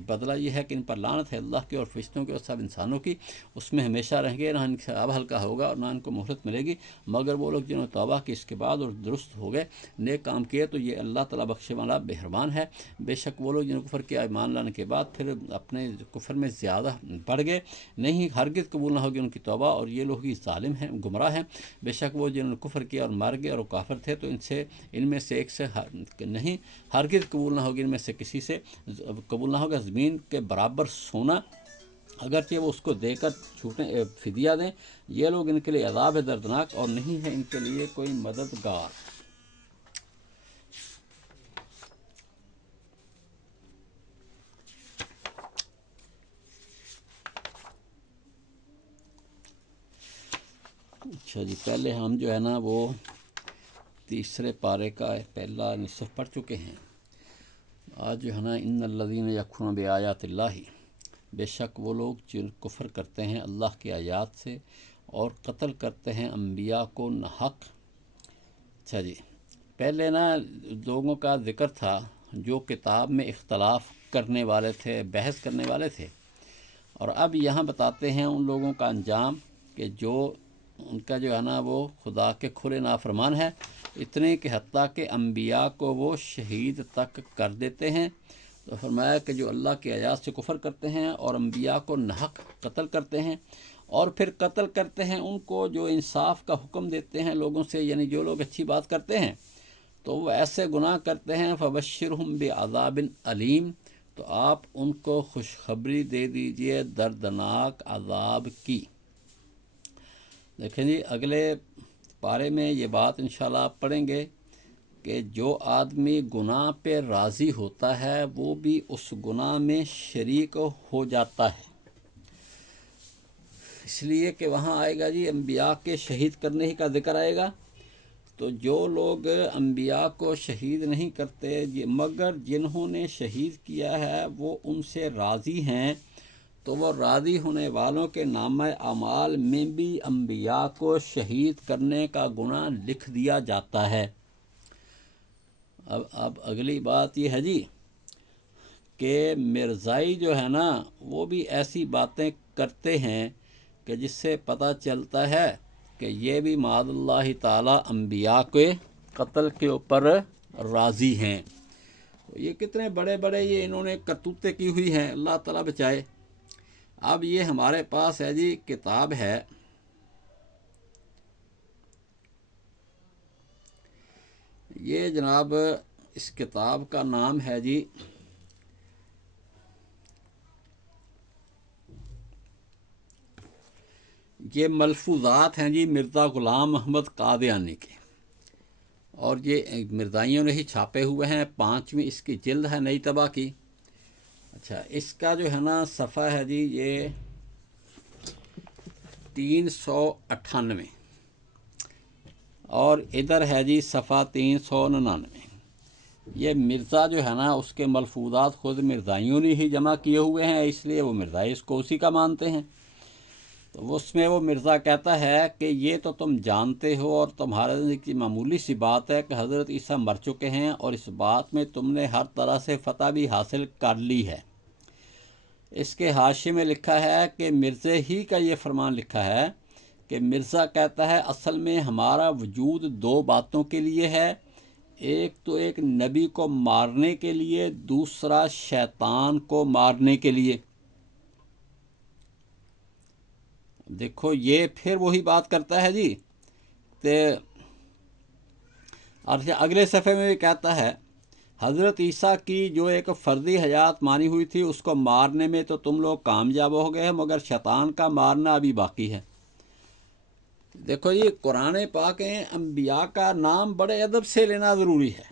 بدلہ یہ ہے کہ ان پر لعنت ہے اللہ کی اور فرشتوں کی اور سب انسانوں کی، اس میں ہمیشہ رہیں گے، نہ ان سے اب ہلکا ہوگا اور نہ ان کو مہلت ملے گی، مگر وہ لوگ جنہوں نے توبہ کی اس کے بعد اور درست ہو گئے نیک کام کیے تو یہ اللہ تعالیٰ بخشے والا مہربان ہے۔ بے شک وہ لوگ جنہوں نے کفر کیا ایمان لانے کے بعد پھر اپنے کفر میں زیادہ بڑھ گئے، نہیں ہرگز قبول نہ ہوگی ان کی توبہ، اور یہ لوگ ہی ظالم ہیں، گمراہ ہیں۔ بے شک وہ جنہوں نے کفر کیا اور مر گئے اور وہ کافر تھے تو ان میں سے ایک سے نہیں ہرگز قبول نہ ہوگی، ان میں سے کسی سے قبول نہ ہوگا زمین کے برابر سونا، اگرچہ وہ اس کو دے کر فدیہ دیں۔ یہ لوگ ان کے لیے عذاب ہے دردناک، اور نہیں ہے ان کے لیے کوئی مددگار۔ اچھا جی، پہلے ہم جو ہے نا وہ تیسرے پارے کا پہلا نصف پڑھ چکے ہیں۔ آج جو ہے نا ان الذین یکفرون بآیات اللہ، بے شک وہ لوگ جو کفر کرتے ہیں اللہ کی آیات سے اور قتل کرتے ہیں انبیاء کو ناحق۔ اچھا جی، پہلے نا لوگوں کا ذکر تھا جو کتاب میں اختلاف کرنے والے تھے، بحث کرنے والے تھے، اور اب یہاں بتاتے ہیں ان لوگوں کا انجام کہ جو ان کا جو ہے نا وہ خدا کے کھلے نافرمان ہے، اتنے کہ حتیٰ کہ انبیاء کو وہ شہید تک کر دیتے ہیں۔ تو فرمایا کہ جو اللہ کی آیات سے کفر کرتے ہیں اور انبیاء کو ناحق قتل کرتے ہیں، اور پھر قتل کرتے ہیں ان کو جو انصاف کا حکم دیتے ہیں لوگوں سے، یعنی جو لوگ اچھی بات کرتے ہیں تو وہ ایسے گناہ کرتے ہیں، فبشرہم بعذاب علیم، تو آپ ان کو خوشخبری دے دیجئے دردناک عذاب کی۔ دیکھیں جی، اگلے پارے میں یہ بات انشاءاللہ آپ پڑھیں گے کہ جو آدمی گناہ پہ راضی ہوتا ہے وہ بھی اس گناہ میں شریک ہو جاتا ہے، اس لیے کہ وہاں آئے گا جی انبیاء کے شہید کرنے ہی کا ذکر آئے گا۔ تو جو لوگ انبیاء کو شہید نہیں کرتے مگر جنہوں نے شہید کیا ہے وہ ان سے راضی ہیں، تو وہ راضی ہونے والوں کے نامہ اعمال میں بھی انبیاء کو شہید کرنے کا گناہ لکھ دیا جاتا ہے۔ اب اگلی بات یہ ہے جی کہ مرزائی جو ہے نا وہ بھی ایسی باتیں کرتے ہیں کہ جس سے پتہ چلتا ہے کہ یہ بھی معاذ اللہ تعالی انبیاء کے قتل کے اوپر راضی ہیں۔ یہ کتنے بڑے بڑے یہ انہوں نے کرتوتیں کی ہوئی ہیں، اللہ تعالیٰ بچائے۔ اب یہ ہمارے پاس ہے جی کتاب ہے، یہ جناب اس کتاب کا نام ہے جی یہ ملفوظات ہیں جی مرزا غلام محمد قادیانی کے، اور یہ مرزائیوں نے ہی چھاپے ہوئے ہیں، 5ویں اس کی جلد ہے نئی طبع کی۔ اچھا اس کا جو ہے نا صفحہ ہے جی یہ 398 اور ادھر ہے جی صفحہ 399۔ یہ مرزا جو ہے نا اس کے ملفوظات خود مرزائیوں نے ہی جمع کیے ہوئے ہیں، اس لیے وہ مرزائی اس کو اسی کا مانتے ہیں۔ تو اس میں وہ مرزا کہتا ہے کہ یہ تو تم جانتے ہو اور تمہارے کی معمولی سی بات ہے کہ حضرت عیسیٰ مر چکے ہیں، اور اس بات میں تم نے ہر طرح سے فتح بھی حاصل کر لی ہے۔ اس کے حاشیے میں لکھا ہے کہ مرزے ہی کا یہ فرمان لکھا ہے کہ مرزا کہتا ہے اصل میں ہمارا وجود 2 باتوں کے لیے ہے، ایک تو ایک نبی کو مارنے کے لیے، دوسرا شیطان کو مارنے کے لیے۔ دیکھو یہ پھر وہی بات کرتا ہے جی، اور اگلے صفحے میں بھی کہتا ہے حضرت عیسیٰ کی جو ایک فرضی حیات مانی ہوئی تھی اس کو مارنے میں تو تم لوگ کامیاب ہو گئے ہیں، مگر شیطان کا مارنا ابھی باقی ہے۔ دیکھو جی قرآن پاک ہیں، انبیاء کا نام بڑے ادب سے لینا ضروری ہے۔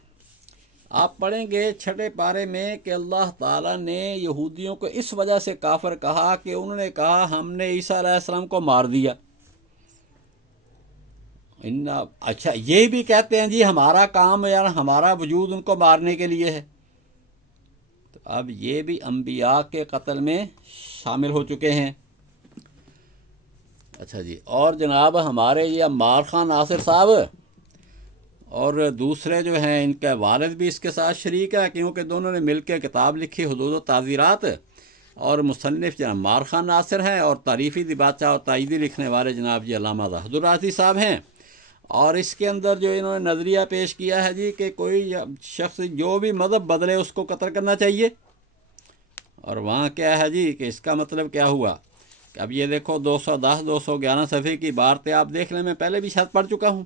آپ پڑھیں گے 6 پارے میں کہ اللہ تعالیٰ نے یہودیوں کو اس وجہ سے کافر کہا کہ انہوں نے کہا ہم نے عیسیٰ علیہ السلام کو مار دیا۔ اچھا یہ بھی کہتے ہیں جی ہمارا کام یا ہمارا وجود ان کو مارنے کے لیے ہے، تو اب یہ بھی انبیاء کے قتل میں شامل ہو چکے ہیں۔ اچھا جی، اور جناب ہمارے یہ عمار خان ناصر صاحب اور دوسرے جو ہیں ان کے والد بھی اس کے ساتھ شریک ہے، کیونکہ دونوں نے مل کے کتاب لکھی حدود و تعزیرات، اور مصنف جناب عمار خان ناصر ہیں، اور تعریفی دیباچہ اور تائیدی لکھنے والے جناب جی علامہ زاہد الرازی صاحب ہیں۔ اور اس کے اندر جو انہوں نے نظریہ پیش کیا ہے جی کہ کوئی شخص جو بھی مذہب بدلے اس کو قتل کرنا چاہیے، اور وہاں کیا ہے جی کہ اس کا مطلب کیا ہوا کہ اب یہ دیکھو 210 211 صفحے کی عبارتیں آپ دیکھ لیں، میں پہلے بھی شاید پڑھ چکا ہوں،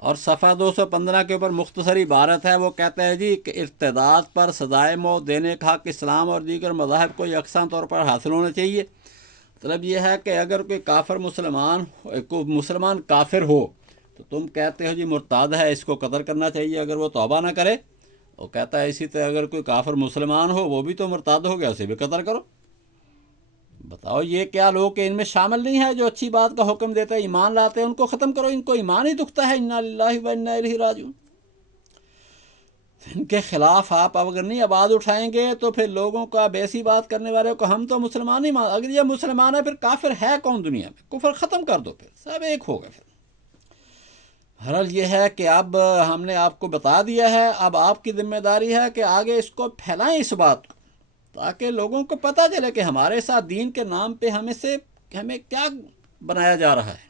اور صفحہ 215 کے اوپر مختصر عبارت ہے، وہ کہتا ہے جی کہ ارتداد پر سزائے موت دینے کا حق اسلام اور دیگر مذاہب کو یکساں طور پر حاصل ہونا چاہیے۔ مطلب یہ ہے کہ اگر کوئی کافر مسلمان کافر ہو تو تم کہتے ہو جی مرتاد ہے، اس کو قتل کرنا چاہیے اگر وہ توبہ نہ کرے، وہ کہتا ہے اسی طرح اگر کوئی کافر مسلمان ہو وہ بھی تو مرتاد ہو گیا، اسے بھی قتل کرو۔ بتاؤ یہ کیا لوگ کہ ان میں شامل نہیں ہے جو اچھی بات کا حکم دیتے ہیں، ایمان لاتے ہیں ان کو ختم کرو، ان کو ایمان ہی دکھتا ہے، انا للہ و انا الیہ راجعون۔ ان کے خلاف آپ اگر نہیں آواز اٹھائیں گے تو پھر لوگوں کا بیسی بات کرنے والے کو ہم تو مسلمان ہی اگر یہ مسلمان ہے پھر کافر ہے کون دنیا میں؟ کفر ختم کر دو، پھر سب ایک ہو گئے۔ پھر حال یہ ہے کہ اب ہم نے آپ کو بتا دیا ہے، اب آپ کی ذمہ داری ہے کہ آگے اس کو پھیلائیں اس بات کو، تاکہ لوگوں کو پتہ چلے کہ ہمارے ساتھ دین کے نام پہ ہمیں کیا بنایا جا رہا ہے،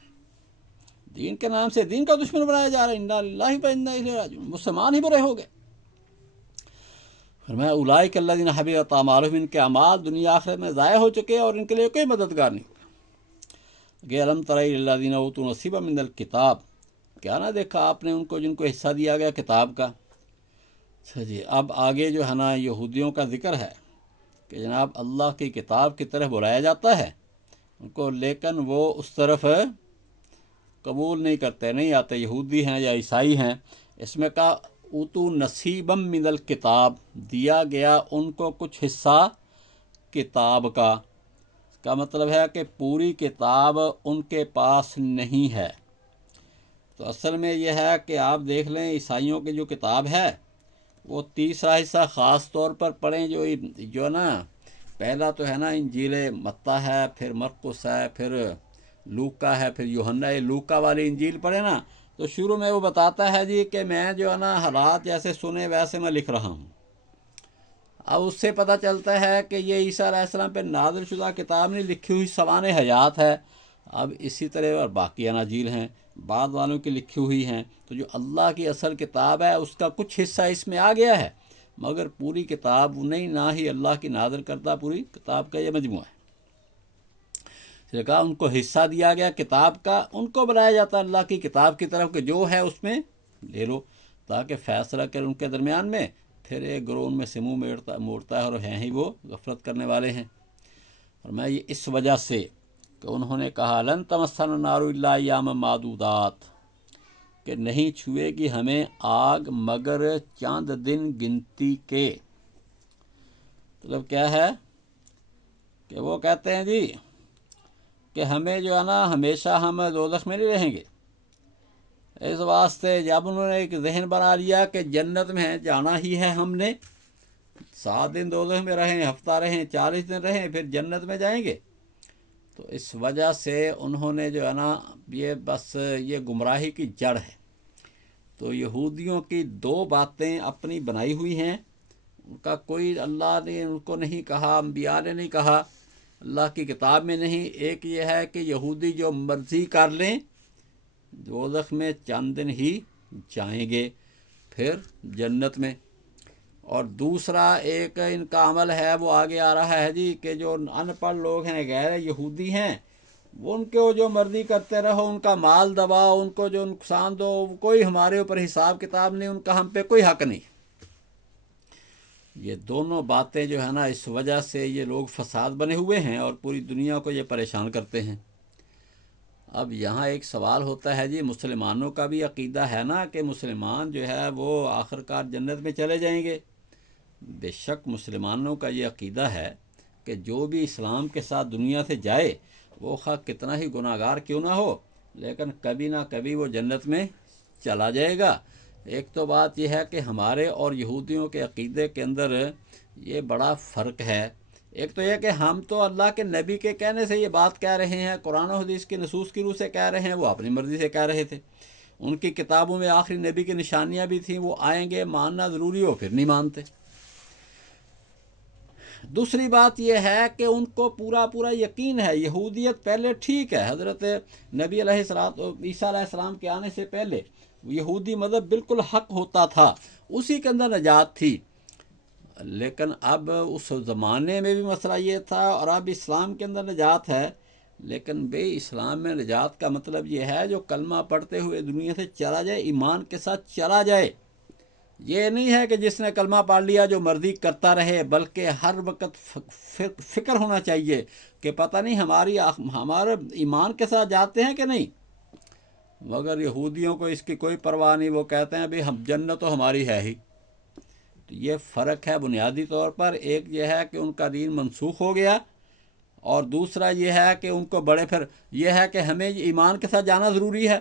دین کے نام سے دین کا دشمن بنایا جا رہا ہے، انا للہ و انا الیہ راجعون، مسلمان ہی برے ہو گئے۔ فرمایا اولئک الذین حبطت اعمالہم، ان کے اعمال دنیا آخرت میں ضائع ہو چکے اور ان کے لیے کوئی مددگار نہیں ہوگا۔ کہ الم تر الی الذین اوتوا نصیبا من الکتاب، کیا نہ دیکھا آپ نے ان کو جن کو حصہ دیا گیا کتاب کا۔ اچھا جی، اب آگے جو ہے نا یہودیوں کا ذکر ہے کہ جناب اللہ کی کتاب کی طرف بلایا جاتا ہے ان کو، لیکن وہ اس طرف قبول نہیں کرتے، نہیں آتے، یہودی ہیں یا عیسائی ہیں، اس میں کہا اوتو نصیبم من الکتاب، دیا گیا ان کو کچھ حصہ کتاب کا مطلب ہے کہ پوری کتاب ان کے پاس نہیں ہے۔ تو اصل میں یہ ہے کہ آپ دیکھ لیں عیسائیوں کی جو کتاب ہے وہ تیسرا حصہ خاص طور پر پڑھیں، جو نا پہلا تو ہے نا انجیل متی ہے، پھر مرقس ہے، پھر لوکا ہے، پھر یوحنا ہے۔ لوکا والی انجیل پڑھے نا تو شروع میں وہ بتاتا ہے جی کہ میں جو ہے نا حالات جیسے سنے ویسے میں لکھ رہا ہوں۔ اب اس سے پتہ چلتا ہے کہ یہ عیسیٰ علیہ السلام پہ نازل شدہ کتاب نہیں، لکھی ہوئی سوانح حیات ہے۔ اب اسی طرح اور باقی اناجیل ہیں، بعد والوں کی لکھی ہوئی ہیں۔ تو جو اللہ کی اصل کتاب ہے اس کا کچھ حصہ اس میں آ گیا ہے، مگر پوری کتاب نہیں، نہ ہی اللہ کی نازل کردہ پوری کتاب کا یہ مجموعہ ہے۔ اس نے کہا ان کو حصہ دیا گیا کتاب کا، ان کو بلایا جاتا ہے اللہ کی کتاب کی طرف کہ جو ہے اس میں لے لو، تاکہ فیصلہ کرے ان کے درمیان میں۔ پھر ایک گروہ ان میں سے منہ موڑتا ہے، اور ہیں ہی وہ غفلت کرنے والے ہیں۔ اور میں یہ اس وجہ سے کہ انہوں نے کہا لن تمسنا النار الا ایاما معدودات، کہ نہیں چھوئے گی ہمیں آگ مگر چند دن گنتی کے۔ مطلب کیا ہے کہ وہ کہتے ہیں جی کہ ہمیں جو ہے نا ہمیشہ ہم دوزخ میں نہیں رہیں گے۔ اس واسطے جب انہوں نے ایک ذہن بنا لیا کہ جنت میں جانا ہی ہے، ہم نے 7 دن دوزخ میں رہیں، ہفتہ رہیں، 40 دن رہیں، پھر جنت میں جائیں گے، تو اس وجہ سے انہوں نے جو ہے نا یہ گمراہی کی جڑ ہے۔ تو یہودیوں کی 2 باتیں اپنی بنائی ہوئی ہیں، ان کا کوئی اللہ نے ان کو نہیں کہا، انبیاء نے نہیں کہا، اللہ کی کتاب میں نہیں۔ ایک یہ ہے کہ یہودی جو مرضی کر لیں دوزخ میں چند دن ہی جائیں گے، پھر جنت میں۔ اور دوسرا ایک ان کا عمل ہے وہ آگے آ رہا ہے جی کہ جو ان پڑھ لوگ ہیں، غیر یہودی ہیں، وہ ان کو جو مرضی کرتے رہو، ان کا مال دباؤ، ان کو جو نقصان دو، کوئی ہمارے اوپر حساب کتاب نہیں، ان کا ہم پہ کوئی حق نہیں۔ یہ دونوں باتیں جو ہے نا اس وجہ سے یہ لوگ فساد بنے ہوئے ہیں اور پوری دنیا کو یہ پریشان کرتے ہیں۔ اب یہاں ایک سوال ہوتا ہے جی مسلمانوں کا بھی عقیدہ ہے نا کہ مسلمان جو ہے وہ آخرکار جنت میں چلے جائیں گے۔ بے شک مسلمانوں کا یہ عقیدہ ہے کہ جو بھی اسلام کے ساتھ دنیا سے جائے وہ خواہ کتنا ہی گناہ گار کیوں نہ ہو، لیکن کبھی نہ کبھی وہ جنت میں چلا جائے گا۔ ایک تو بات یہ ہے کہ ہمارے اور یہودیوں کے عقیدے کے اندر یہ بڑا فرق ہے۔ ایک تو یہ کہ ہم تو اللہ کے نبی کے کہنے سے یہ بات کہہ رہے ہیں، قرآن و حدیث کی نصوص کی روح سے کہہ رہے ہیں، وہ اپنی مرضی سے کہہ رہے تھے۔ ان کی کتابوں میں آخری نبی کی نشانیاں بھی تھیں، وہ آئیں گے، ماننا ضروری ہو پھر نہیں مانتے۔ دوسری بات یہ ہے کہ ان کو پورا یقین ہے، یہودیت پہلے ٹھیک ہے، حضرت نبی عیسیٰ علیہ السلام کے آنے سے پہلے یہودی مذہب بالکل حق ہوتا تھا، اسی کے اندر نجات تھی۔ لیکن اب اس زمانے میں بھی مسئلہ یہ تھا، اور اب اسلام کے اندر نجات ہے، لیکن اسلام میں نجات کا مطلب یہ ہے جو کلمہ پڑھتے ہوئے دنیا سے چلا جائے، ایمان کے ساتھ چلا جائے۔ یہ نہیں ہے کہ جس نے کلمہ پڑھ لیا جو مرضی کرتا رہے، بلکہ ہر وقت فکر ہونا چاہیے کہ پتہ نہیں ہمارے ایمان کے ساتھ جاتے ہیں کہ نہیں۔ مگر یہودیوں کو اس کی کوئی پرواہ نہیں، وہ کہتے ہیں بھی ہم جنت تو ہماری ہے ہی۔ تو یہ فرق ہے بنیادی طور پر۔ ایک یہ ہے کہ ان کا دین منسوخ ہو گیا، اور دوسرا یہ ہے کہ ان کو پھر یہ ہے کہ ہمیں ایمان کے ساتھ جانا ضروری ہے،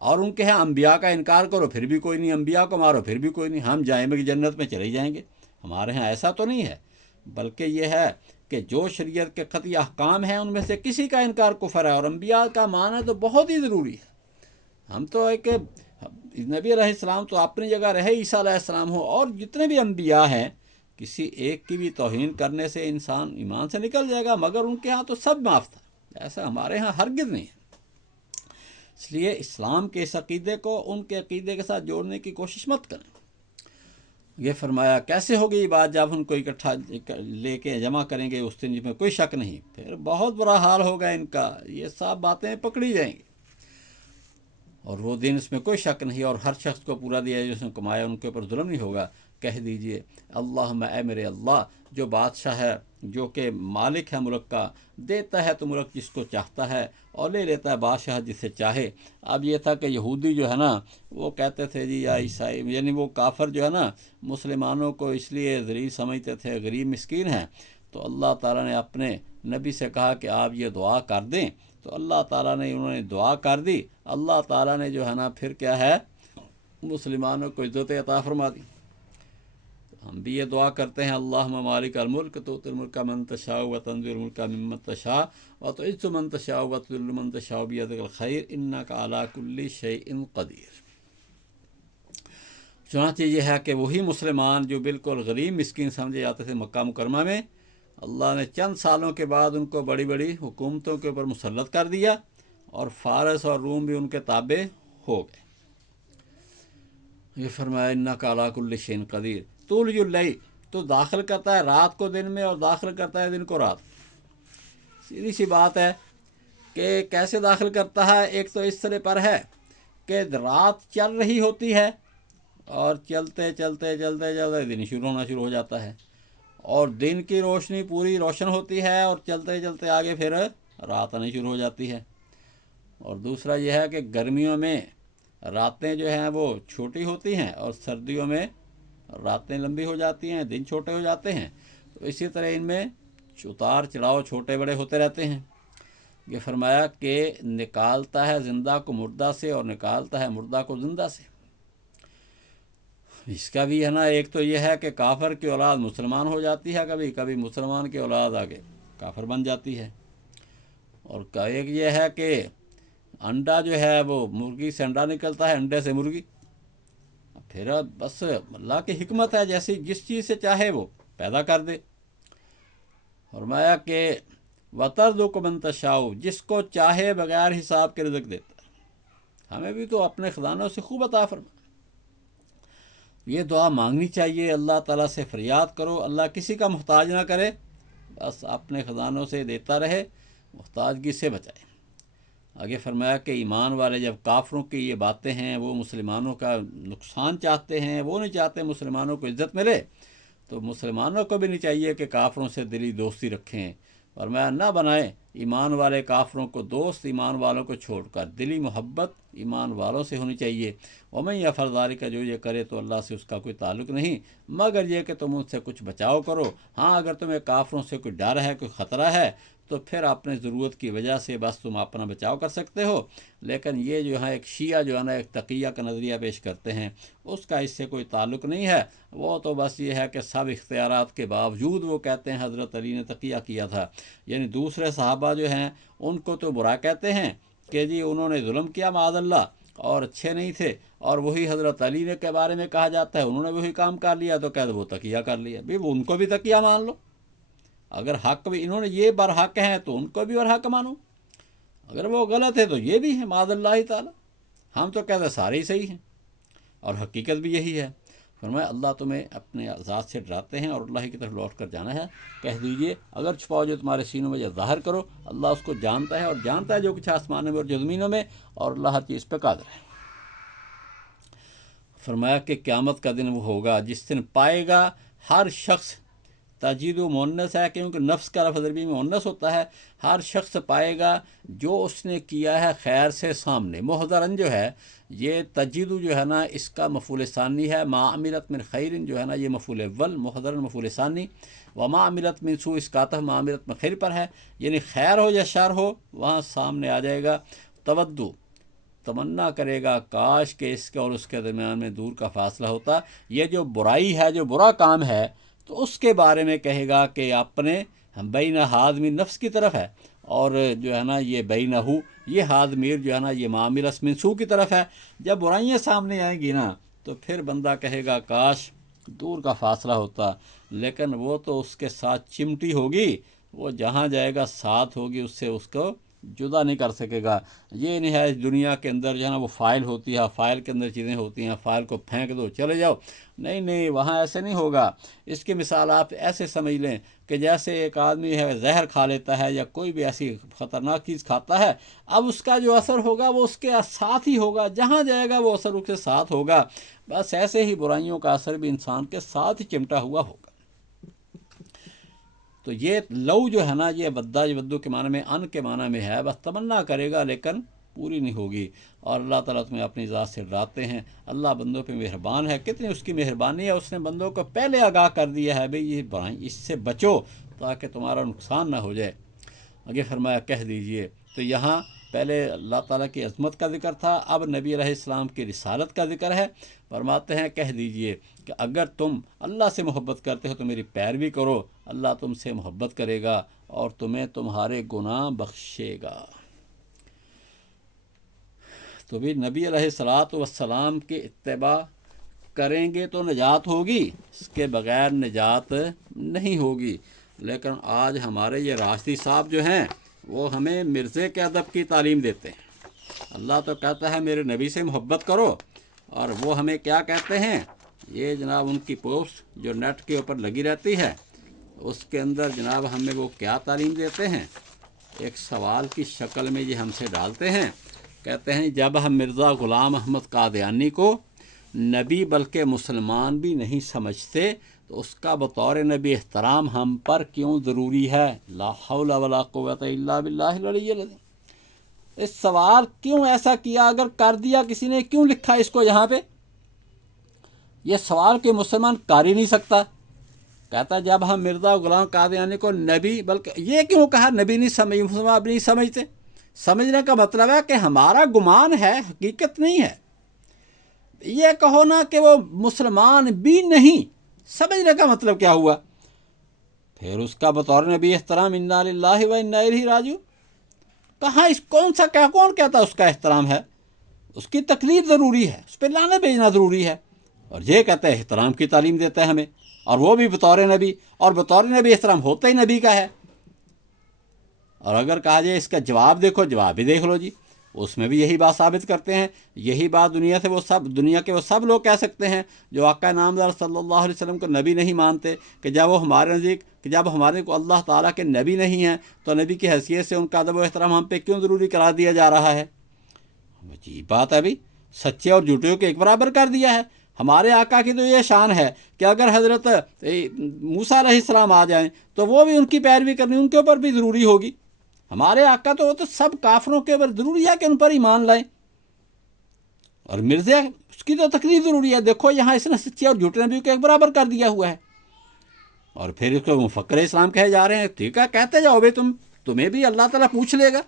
اور ان کے ہاں انبیاء کا انکار کرو پھر بھی کوئی نہیں، انبیاء کو مارو پھر بھی کوئی نہیں، ہم جائیں گے جنت میں چلے جائیں گے۔ ہمارے ہاں ایسا تو نہیں ہے، بلکہ یہ ہے کہ جو شریعت کے قطعی احکام ہیں ان میں سے کسی کا انکار کفر ہے، اور انبیاء کا ماننا تو بہت ہی ضروری ہے۔ ہم تو ایک نبی علیہ السلام تو اپنی جگہ رہے، عیسیٰ علیہ السلام ہو اور جتنے بھی انبیاء ہیں، کسی ایک کی بھی توہین کرنے سے انسان ایمان سے نکل جائے گا، مگر ان کے ہاں تو سب معاف تھا، ایسا ہمارے ہاں ہرگز نہیں ہے۔ اس لیے اسلام کے اس عقیدے کو ان کے عقیدے کے ساتھ جوڑنے کی کوشش مت کریں۔ یہ فرمایا کیسے ہوگی یہ بات جب ان کو اکٹھا لے کے جمع کریں گے اس دن، جس میں کوئی شک نہیں، پھر بہت برا حال ہوگا ان کا، یہ سب باتیں پکڑی جائیں گی، اور وہ دن اس میں کوئی شک نہیں، اور ہر شخص کو پورا دیا جو اس نے کمایا، ان کے اوپر ظلم نہیں ہوگا۔ کہہ دیجئے اللہم اے میرے اللہ جو بادشاہ ہے جو کہ مالک ہے ملک کا، دیتا ہے تو ملک جس کو چاہتا ہے اور لے لیتا ہے بادشاہ جسے چاہے۔ اب یہ تھا کہ یہودی جو ہے نا وہ کہتے تھے جی یا عیسائی، یعنی وہ کافر جو ہے نا مسلمانوں کو اس لیے ذلیل سمجھتے تھے، غریب مسکین ہیں، تو اللہ تعالیٰ نے اپنے نبی سے کہا کہ آپ یہ دعا کر دیں، تو اللہ تعالیٰ نے انہوں نے دعا کر دی، اللہ تعالیٰ نے جو ہے نا پھر کیا ہے مسلمانوں کو عزت عطا فرما دی۔ ہم بھی یہ دعا کرتے ہیں اللہم مالک الملک تؤتی الملک من تشاء وتنزع الملک ممن تشاء وتعز من تشاء وتذل من تشاء بیدک الخیر انک علی کل شیء قدیر۔ چنانچہ یہ ہے کہ وہی مسلمان جو بالکل غریب مسکین سمجھے جاتے تھے مکہ مکرمہ میں، اللہ نے چند سالوں کے بعد ان کو بڑی بڑی حکومتوں کے اوپر مسلط کر دیا اور فارس اور روم بھی ان کے تابع ہو گئے۔ یہ فرمایا انک علی کل شیء قدیر۔ تولج اللیل، تو داخل کرتا ہے رات کو دن میں اور داخل کرتا ہے دن کو رات۔ سیدھی سی بات ہے کہ کیسے داخل کرتا ہے، ایک تو اس طرح پر ہے کہ رات چل رہی ہوتی ہے اور چلتے چلتے چلتے چلتے دن ہونا شروع ہو جاتا ہے، اور دن کی روشنی پوری روشن ہوتی ہے اور چلتے چلتے آگے پھر رات آنی شروع ہو جاتی ہے۔ اور دوسرا یہ ہے کہ گرمیوں میں راتیں جو ہیں وہ چھوٹی ہوتی ہیں اور سردیوں میں راتیں لمبی ہو جاتی ہیں، دن چھوٹے ہو جاتے ہیں، تو اسی طرح ان میں اتار چڑھاؤ چھوٹے بڑے ہوتے رہتے ہیں۔ یہ فرمایا کہ نکالتا ہے زندہ کو مردہ سے اور نکالتا ہے مردہ کو زندہ سے۔ اس کا بھی ہے نا ایک تو یہ ہے کہ کافر کی اولاد مسلمان ہو جاتی ہے، کبھی کبھی مسلمان کی اولاد آگے کافر بن جاتی ہے، اور ایک یہ ہے کہ انڈا جو ہے وہ مرغی سے انڈا نکلتا ہے، انڈے سے مرغی۔ پھر بس اللہ کی حکمت ہے، جیسی جس چیز سے چاہے وہ پیدا کر دے۔ فرمایا کہ وَتَرْزُقُ مَن تَشَاءُ، جس کو چاہے بغیر حساب کے رزق دیتا ہے۔ ہمیں بھی تو اپنے خزانوں سے خوب عطا فرما۔ یہ دعا مانگنی چاہیے، اللہ تعالیٰ سے فریاد کرو، اللہ کسی کا محتاج نہ کرے، بس اپنے خزانوں سے دیتا رہے، محتاجگی سے بچائے۔ آگے فرمایا کہ ایمان والے جب کافروں کی یہ باتیں ہیں، وہ مسلمانوں کا نقصان چاہتے ہیں، وہ نہیں چاہتے مسلمانوں کو عزت ملے، تو مسلمانوں کو بھی نہیں چاہیے کہ کافروں سے دلی دوستی رکھیں، فرمایا نہ بنائیں ایمان والے کافروں کو دوست، ایمان والوں کو چھوڑ کر دلی محبت ایمان والوں سے ہونی چاہیے۔ وَمَن يَفْعَلْ ذَلِكَ، جو یہ کرے تو اللہ سے اس کا کوئی تعلق نہیں، مگر یہ کہ تم ان سے کچھ بچاؤ کرو۔ ہاں اگر تمہیں کافروں سے کوئی ڈر ہے، کوئی خطرہ ہے، تو پھر اپنے ضرورت کی وجہ سے بس تم اپنا بچاؤ کر سکتے ہو، لیکن یہ جو ہے ایک شیعہ جو ہے نا ایک تقیہ کا نظریہ پیش کرتے ہیں، اس کا اس سے کوئی تعلق نہیں ہے۔ وہ تو بس یہ ہے کہ سب اختیارات کے باوجود وہ کہتے ہیں حضرت علی نے تقیہ کیا تھا، یعنی دوسرے صحابہ جو ہیں ان کو تو برا کہتے ہیں کہ جی انہوں نے ظلم کیا معاذ اللہ اور اچھے نہیں تھے، اور وہی حضرت علی نے کے بارے میں کہا جاتا ہے انہوں نے وہی کام کر لیا، تو کہتے وہ تقیہ کر لیا۔ بھی ان کو بھی تقیہ مان لو، اگر حق بھی انہوں نے یہ برحق ہیں تو ان کو بھی برحق مانو، اگر وہ غلط ہے تو یہ بھی ہے معاذ اللہ تعالی۔ ہم تو کہتے سارے ہی صحیح ہیں، اور حقیقت بھی یہی ہے۔ فرمایا اللہ تمہیں اپنے ذات سے ڈراتے ہیں اور اللہ کی طرف لوٹ کر جانا ہے، کہہ دیجئے اگر چھپاؤ جو تمہارے سینوں میں یا ظاہر کرو، اللہ اس کو جانتا ہے، اور جانتا ہے جو کچھ آسمانوں میں اور جو زمینوں میں، اور اللہ ہر چیز پہ قادر ہے۔ فرمایا کہ قیامت کا دن وہ ہوگا جس دن پائے گا ہر شخص، تجید و مؤنث ہے کیونکہ نفس کا لفظ عربی میں مؤنث ہوتا ہے، ہر شخص پائے گا جو اس نے کیا ہے خیر سے سامنے۔ محضرن جو ہے یہ تجید جو ہے نا اس کا مفعول ثانی ہے، ما عملت من خیر جو ہے نا یہ مفعول اول، محضرن مفعول ثانی، وما عملت من سوء اس کا عطف ما عملت من خیر پر ہے، یعنی خیر ہو یا شر ہو وہاں سامنے آ جائے گا۔ تودو، تمنا کرے گا کاش کہ اس کے اور اس کے درمیان میں دور کا فاصلہ ہوتا۔ یہ جو برائی ہے، جو برا کام ہے، تو اس کے بارے میں کہے گا کہ اپنے بین حاضمی نفس کی طرف ہے، اور جو ہے نا یہ بینہو یہ حاضمیر جو ہے نا یہ معامل اسمن سو کی طرف ہے۔ جب برائیاں سامنے آئیں گی نا تو پھر بندہ کہے گا کاش دور کا فاصلہ ہوتا، لیکن وہ تو اس کے ساتھ چمٹی ہوگی، وہ جہاں جائے گا ساتھ ہوگی، اس سے اس کو جدا نہیں کر سکے گا۔ یہ نہیں ہے دنیا کے اندر جو ہے نا وہ فائل ہوتی ہے، فائل کے اندر چیزیں ہوتی ہیں، فائل کو پھینک دو چلے جاؤ، نہیں نہیں وہاں ایسے نہیں ہوگا۔ اس کی مثال آپ ایسے سمجھ لیں کہ جیسے ایک آدمی ہے زہر کھا لیتا ہے یا کوئی بھی ایسی خطرناک چیز کھاتا ہے، اب اس کا جو اثر ہوگا وہ اس کے ساتھ ہی ہوگا، جہاں جائے گا وہ اثر اس کے ساتھ ہوگا۔ بس ایسے ہی برائیوں کا اثر بھی انسان کے ساتھ ہی چمٹا ہوا ہوگا۔ تو تو یہ لو جو ہے نا یہ ودہ ودو کے معنی میں ان کے معنی میں ہے، بس تمنا کرے گا لیکن پوری نہیں ہوگی، اور اللہ تعالیٰ تمہیں اپنی ذات سے ڈراتے ہیں۔ اللہ بندوں پہ مہربان ہے، کتنی اس کی مہربانی ہے، اس نے بندوں کو پہلے آگاہ کر دیا ہے بھئی یہ اس سے بچو تاکہ تمہارا نقصان نہ ہو جائے۔ آگے فرمایا کہہ دیجئے، تو یہاں پہلے اللہ تعالیٰ کی عظمت کا ذکر تھا، اب نبی علیہ السلام کی رسالت کا ذکر ہے۔ فرماتے ہیں کہہ دیجئے کہ اگر تم اللہ سے محبت کرتے ہو تو میری پیروی کرو، اللہ تم سے محبت کرے گا اور تمہیں تمہارے گناہ بخشے گا۔ تو بھی نبی علیہ السلام کی اتباع کریں گے تو نجات ہوگی، اس کے بغیر نجات نہیں ہوگی۔ لیکن آج ہمارے یہ راشدی صاحب جو ہیں وہ ہمیں مرزے کے ادب کی تعلیم دیتے ہیں۔ اللہ تو کہتا ہے میرے نبی سے محبت کرو، اور وہ ہمیں کیا کہتے ہیں، یہ جناب ان کی پوسٹ جو نیٹ کے اوپر لگی رہتی ہے اس کے اندر جناب ہمیں وہ کیا تعلیم دیتے ہیں، ایک سوال کی شکل میں یہ ہم سے ڈالتے ہیں۔ کہتے ہیں جب ہم مرزا غلام احمد قادیانی کو نبی بلکہ مسلمان بھی نہیں سمجھتے تو اس کا بطور نبی احترام ہم پر کیوں ضروری ہے؟ لا حول ولا قوت الا باللہ العلی العظیم۔ اس سوال کیوں ایسا کیا، اگر کر دیا کسی نے کیوں لکھا اس کو یہاں پہ؟ یہ سوال کہ مسلمان کر ہی نہیں سکتا۔ کہتا جب ہم مرزا غلام قادیانی کو نبی بلکہ یہ کیوں کہا نبی نہیں سمجھ، مسلمان نہیں سمجھتے؟ سمجھنے کا مطلب ہے کہ ہمارا گمان ہے، حقیقت نہیں ہے۔ یہ کہو نا کہ وہ مسلمان بھی نہیں، سمجھنے کا مطلب کیا ہوا؟ پھر اس کا بطور نبی احترام انا للہ و انا الیہ راجعون، کہاں اس کون کہتا اس کا احترام ہے؟ اس کی تکلیف ضروری ہے، اس پہ لعنت بھیجنا ضروری ہے، اور یہ کہتا ہے احترام کی تعلیم دیتا ہے ہمیں، اور وہ بھی بطور نبی، اور بطور نبی احترام ہوتا ہی نبی کا ہے۔ اور اگر کہا جائے اس کا جواب دیکھو، جواب بھی دیکھ لو جی، اس میں بھی یہی بات ثابت کرتے ہیں۔ یہی بات دنیا کے وہ سب لوگ کہہ سکتے ہیں جو آقا نامدار صلی اللہ علیہ وسلم کو نبی نہیں مانتے، کہ جب وہ ہمارے نزدیک جب ہمارے کو اللہ تعالیٰ کے نبی نہیں ہیں تو نبی کی حیثیت سے ان کا ادب و احترام ہم پہ کیوں ضروری قرار دیا جا رہا ہے؟ عجیب بات ہے بھائی، سچے اور جھوٹے کو ایک برابر کر دیا ہے۔ ہمارے آقا کی تو یہ شان ہے کہ اگر حضرت موسیٰ علیہ السلام آ جائیں تو وہ بھی ان کی پیروی کرنی ان کے اوپر بھی ضروری ہوگی۔ ہمارے آقا تو وہ تو سب کافروں کے اوپر ضروری ہے کہ ان پر ایمان لائیں، اور مرزا اس کی تو تکلیف ضروری ہے۔ دیکھو یہاں اس نے سچے اور جھوٹے نبی کو ایک برابر کر دیا ہوا ہے، اور پھر اس کو مفکر اسلام کہے جا رہے ہیں۔ ٹھیک ہے، کہتے جاؤ بھائی، تمہیں بھی اللہ تعالیٰ پوچھ لے گا